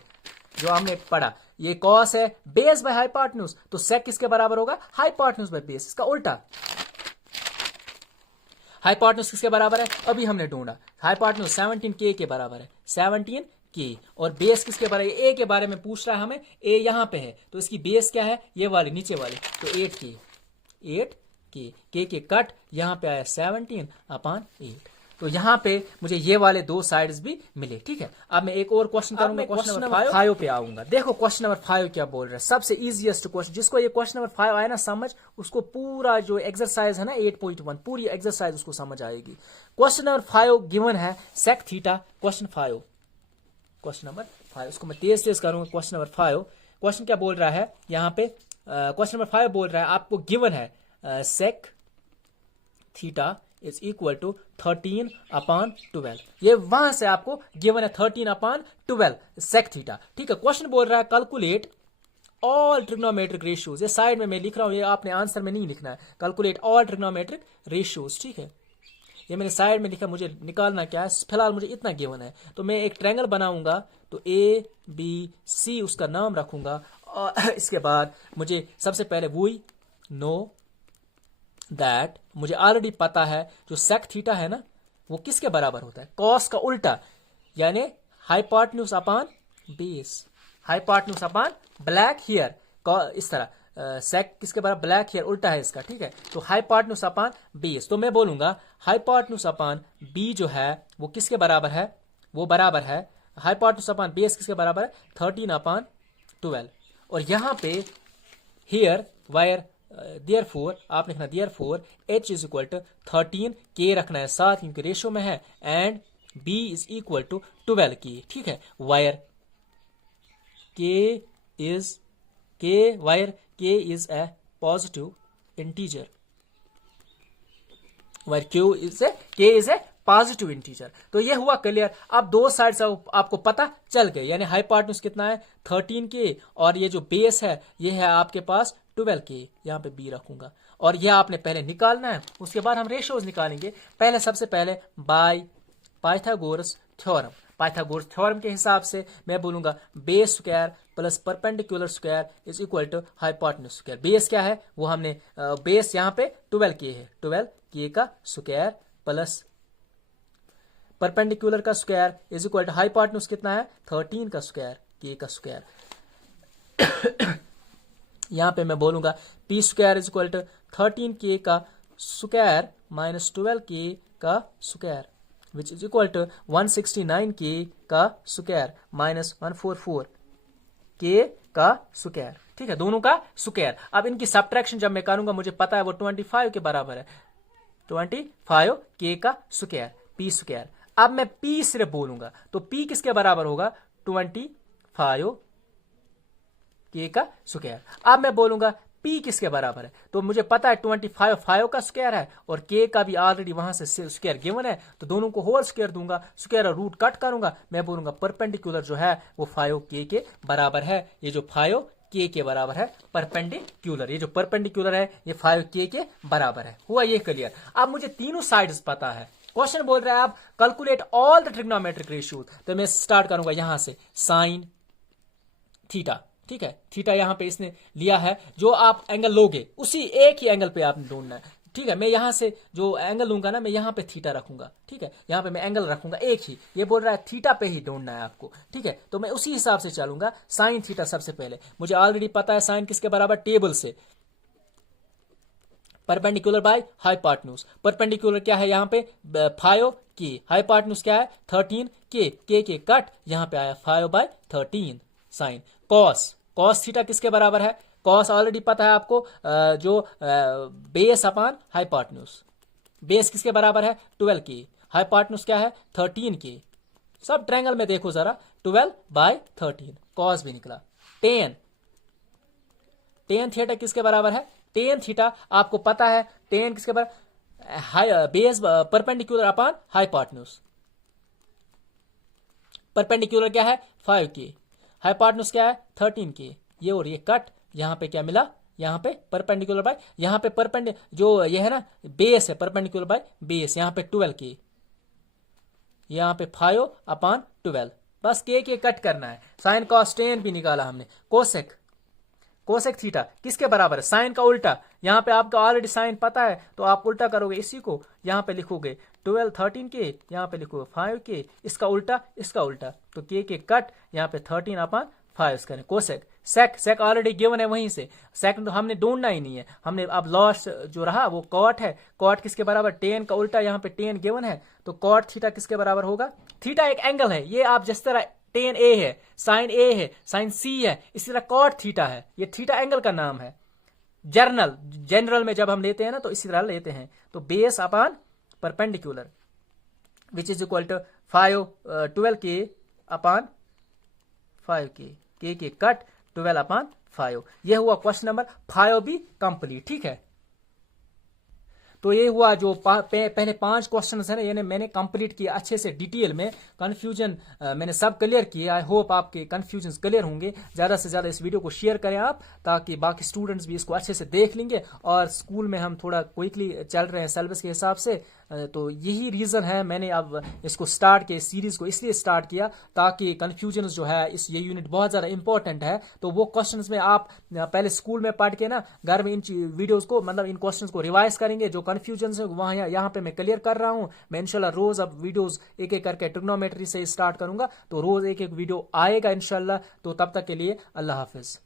जो हमने पढ़ा ये कॉस है बेस बाय हाइपोटेन्यूज, तो सेक किसके बराबर होगा हाइपोटेन्यूज बाय बेस, इसका उल्टा। हाइपोटेन्यूज किसके बराबर है, अभी हमने ढूंढा, हाइपोटेन्यूज 17 के बराबर है, 17 के, और बेस किसके बराबर, ए के बारे में पूछ रहा है हमें, ए यहां पे है तो इसकी बेस क्या है, ये वाली नीचे वाली, तो 8 के कट यहां पे आया 17 अपान 8, तो यहां पे मुझे ये वाले दो साइड्स भी मिले। ठीक है, अब मैं एक और क्वेश्चन करूंगा, क्वेश्चन नंबर 5 पे आऊंगा। देखो क्वेश्चन नंबर 5 क्या बोल रहा है, सबसे इजीएस्ट क्वेश्चन, जिसको ये क्वेश्चन नंबर 5 आया ना समझ, उसको पूरा जो एक्सरसाइज है ना 8.1 पूरी एक्सरसाइज उसको समझ आएगी। क्वेश्चन नंबर 5 गिवन है सेक थीटा, क्वेश्चन नंबर 5, उसको मैं तेज करूंगा। क्वेश्चन नंबर 5 क्वेश्चन क्या बोल रहा है यहाँ पे, क्वेश्चन नंबर 5 बोल रहा है आपको गिवन है sec theta is equal to 13 upon 12, ये वहां से आपको गिवन है 13 अपान 12 सेक थीटा। ठीक है, क्वेश्चन बोल रहा है कैलकुलेट ऑल ट्रिग्नोमेट्रिक रेशियोज, ये साइड में मैं लिख रहा हूं, ये आपने आंसर में नहीं लिखना है, कैलकुलेट ऑल ट्रिग्नोमेट्रिक रेशियोज। ठीक है, ये मैंने साइड में लिखा, मुझे निकालना क्या है, फिलहाल मुझे इतना गिवन है, तो मैं एक ट्रायंगल बनाऊंगा, तो ए बी सी उसका नाम रखूंगा, और इसके बाद मुझे सबसे पहले वी नो दैट, मुझे ऑलरेडी पता है जो सेक थीटा है ना वो किसके बराबर होता है, कॉस का उल्टा, यानी hypotenuse upon base, hypotenuse upon black here, इस तरह सेक किसके बराबर, ब्लैक हियर उल्टा है इसका। ठीक है, तो हाइपोटेन्यूज अपान बेस, तो मैं बोलूंगा हाइपोटेन्यूज अपान बी जो है वो किसके बराबर है, वो बराबर है हाइपोटेन्यूज अपान बेस किसके बराबर है 13 अपान 12, और यहां पे हियर वायर देयरफॉर आपने लिखना therefore h is equal to 13, के रखना है 7 क्योंकि रेशो में है, and b is equal to 12 की। ठीक है, where k is a positive integer, where k is a positive integer. तो ये हुआ क्लियर। अब दो साइड से आपको पता चल गए, यानी हाइपोटेन्यूज कितना है 13 के, और ये जो बेस है ये है आपके पास 12 के, यहाँ पे बी रखूंगा, और यह आपने पहले निकालना है, उसके बाद हम रेशियोज निकालेंगे। पहले सबसे पहले बाय पाइथागोरस थ्योरम के हिसाब से मैं बोलूंगा base square plus perpendicular square is equal to hypotenuse square. Base क्या है वो हमने बेस यहाँ पे 12 के है, 12 के का स्क्वायर प्लस परपेंडिकुलर का square is equal to hypotenuse कितना है 13 का स्क्वायर, के का स्क्वायर। यहां पे मैं बोलूंगा P square is equal to 13 के का स्क्वायर माइनस 12 के का square which is equal to 169 के का स्क्वायर माइनस 144 के का स्क्वायर। ठीक है, दोनों का स्क्वायर। अब इनकी सब्ट्रैक्शन जब मैं करूंगा मुझे पता है वो 25 के बराबर है, 25 के का स्क्वायर पी स्क्वायर। अब मैं पी सिर्फ बोलूंगा तो पी किसके बराबर होगा 25 के का स्क्वायर। अब मैं बोलूंगा पी किसके बराबर है, तो मुझे पता है 25 का स्क्वायर है और के का भी ऑलरेडी वहां से स्क्वायर गिवन है, तो दोनों को होल स्क्वायर दूंगा, स्क्वायर और रूट कट करूंगा, मैं बोलूंगा परपेंडिकुलर जो है वो 5 के बराबर है। ये जो 5 के बराबर है परपेंडिकुलर, ये जो परपेंडिकुलर है ये 5 के बराबर है। हुआ ये क्लियर। अब मुझे तीनों साइड्स पता है। क्वेश्चन बोल रहा है आप calculate all the trigonometric ratios, तो मैं स्टार्ट करूंगा यहां से साइन थीटा। ठीक है, थीटा यहां पे इसने लिया है, जो आप एंगल लोगे उसी एक ही एंगल पे आपने ढूंढना है। ठीक है, मैं यहां से जो एंगल लूंगा ना मैं यहां पे थीटा रखूंगा। ठीक है, यहां पे मैं एंगल रखूंगा एक ही, ये बोल रहा है थीटा पे ही ढूंढना है आपको। ठीक है, तो मैं उसी हिसाब से चलूंगा। साइन थीटा सबसे पहले मुझे ऑलरेडी पता है साइन किसके बराबर, टेबल से परपेंडिकुलर बाय हाइपोटेन्यूज। परपेंडिकुलर क्या है यहाँ पे 5 के, हाइपोटेन्यूज क्या है 13 के कट यहाँ पे आया 5/13 साइन। कॉस थीटा किसके बराबर है, कॉस ऑलरेडी पता है आपको जो बेस अपान हाइपोटेन्यूज, बेस किसके बराबर है 12 के, हाइपोटेन्यूज क्या है 13 के। सब ट्रायंगल में देखो जरा, 12/13 कॉस भी निकला। टेन थीटा किसके बराबर है, टेन थीटा आपको पता है, टेन किसके बराबर, base perpendicular upon hypotenuse. Perpendicular क्या है 5 के, हाइपोटेन्यूज क्या है 13 के। ये और ये कट, यहां पे क्या मिला, यहाँ पे परपेंडिकुलर बाय, यहाँ पे जो ये है ना बेस है परपेंडिकुलर बाय बेस, यहाँ पे 12 के, यहाँ पे 5/12। बस के कट करना है। साइन कॉस टेन भी निकाला हमने। कोसेक थीटा किसके बराबर है, साइन का उल्टा। यहाँ पे आपको ऑलरेडी साइन पता है तो आप उल्टा करोगे इसी को, यहाँ पे लिखोगे 13 के, यहाँ पे लिखोगे 5 के, इसका उल्टा तो के कट, यहाँ पे 13/5 करें। कोसेक सेक ऑलरेडी गिवन है, वहीं से सेक तो हमने ढूंढना ही नहीं है, हमने अब लॉस जो रहा वो कॉट है। कॉट किसके बराबर, टेन का उल्टा, यहाँ पे टेन गिवन है तो कॉट थीटा किसके बराबर होगा। थीटा एक एंगल है, ये आप जिस तरह टेन ए है, साइन ए है, साइन सी है, इसी तरह कॉट थीटा है, ये थीटा एंगल का नाम है। जनरल में जब हम लेते हैं ना तो इसी तरह लेते हैं। तो base upon perpendicular which is equal to 12 के अपॉन 5 के कट 12/5। यह हुआ क्वेश्चन नंबर 5 भी कंप्लीट। ठीक है, तो ये हुआ जो पहले 5 क्वेश्चन है ना, ये मैंने कंप्लीट किया अच्छे से डिटेल में। कंफ्यूजन मैंने सब क्लियर किया। आई होप आपके कंफ्यूजन क्लियर होंगे। ज़्यादा से ज़्यादा इस वीडियो को शेयर करें आप, ताकि बाकी स्टूडेंट्स भी इसको अच्छे से देख लेंगे। और स्कूल में हम थोड़ा क्विकली चल रहे हैं सिलेबस के हिसाब से, तो यही रीज़न है मैंने अब इसको स्टार्ट किया, सीरीज़ को इसलिए स्टार्ट किया ताकि कन्फ्यूजन जो है ये यूनिट बहुत ज़्यादा इंपॉर्टेंट है। तो वो क्वेश्चंस में आप पहले स्कूल में पढ़ के ना घर में इन वीडियोस को, मतलब इन क्वेश्चंस को रिवाइज करेंगे। जो कन्फ्यूजन है वहाँ यहाँ पे मैं क्लियर कर रहा हूँ। मैं इंशाल्लाह रोज़ अब वीडियोज़ एक एक करके ट्रिग्नोमेट्री से स्टार्ट करूँगा, तो रोज़ एक एक वीडियो आएगा इंशाल्लाह। तो तब तक के लिए अल्लाह हाफिज़।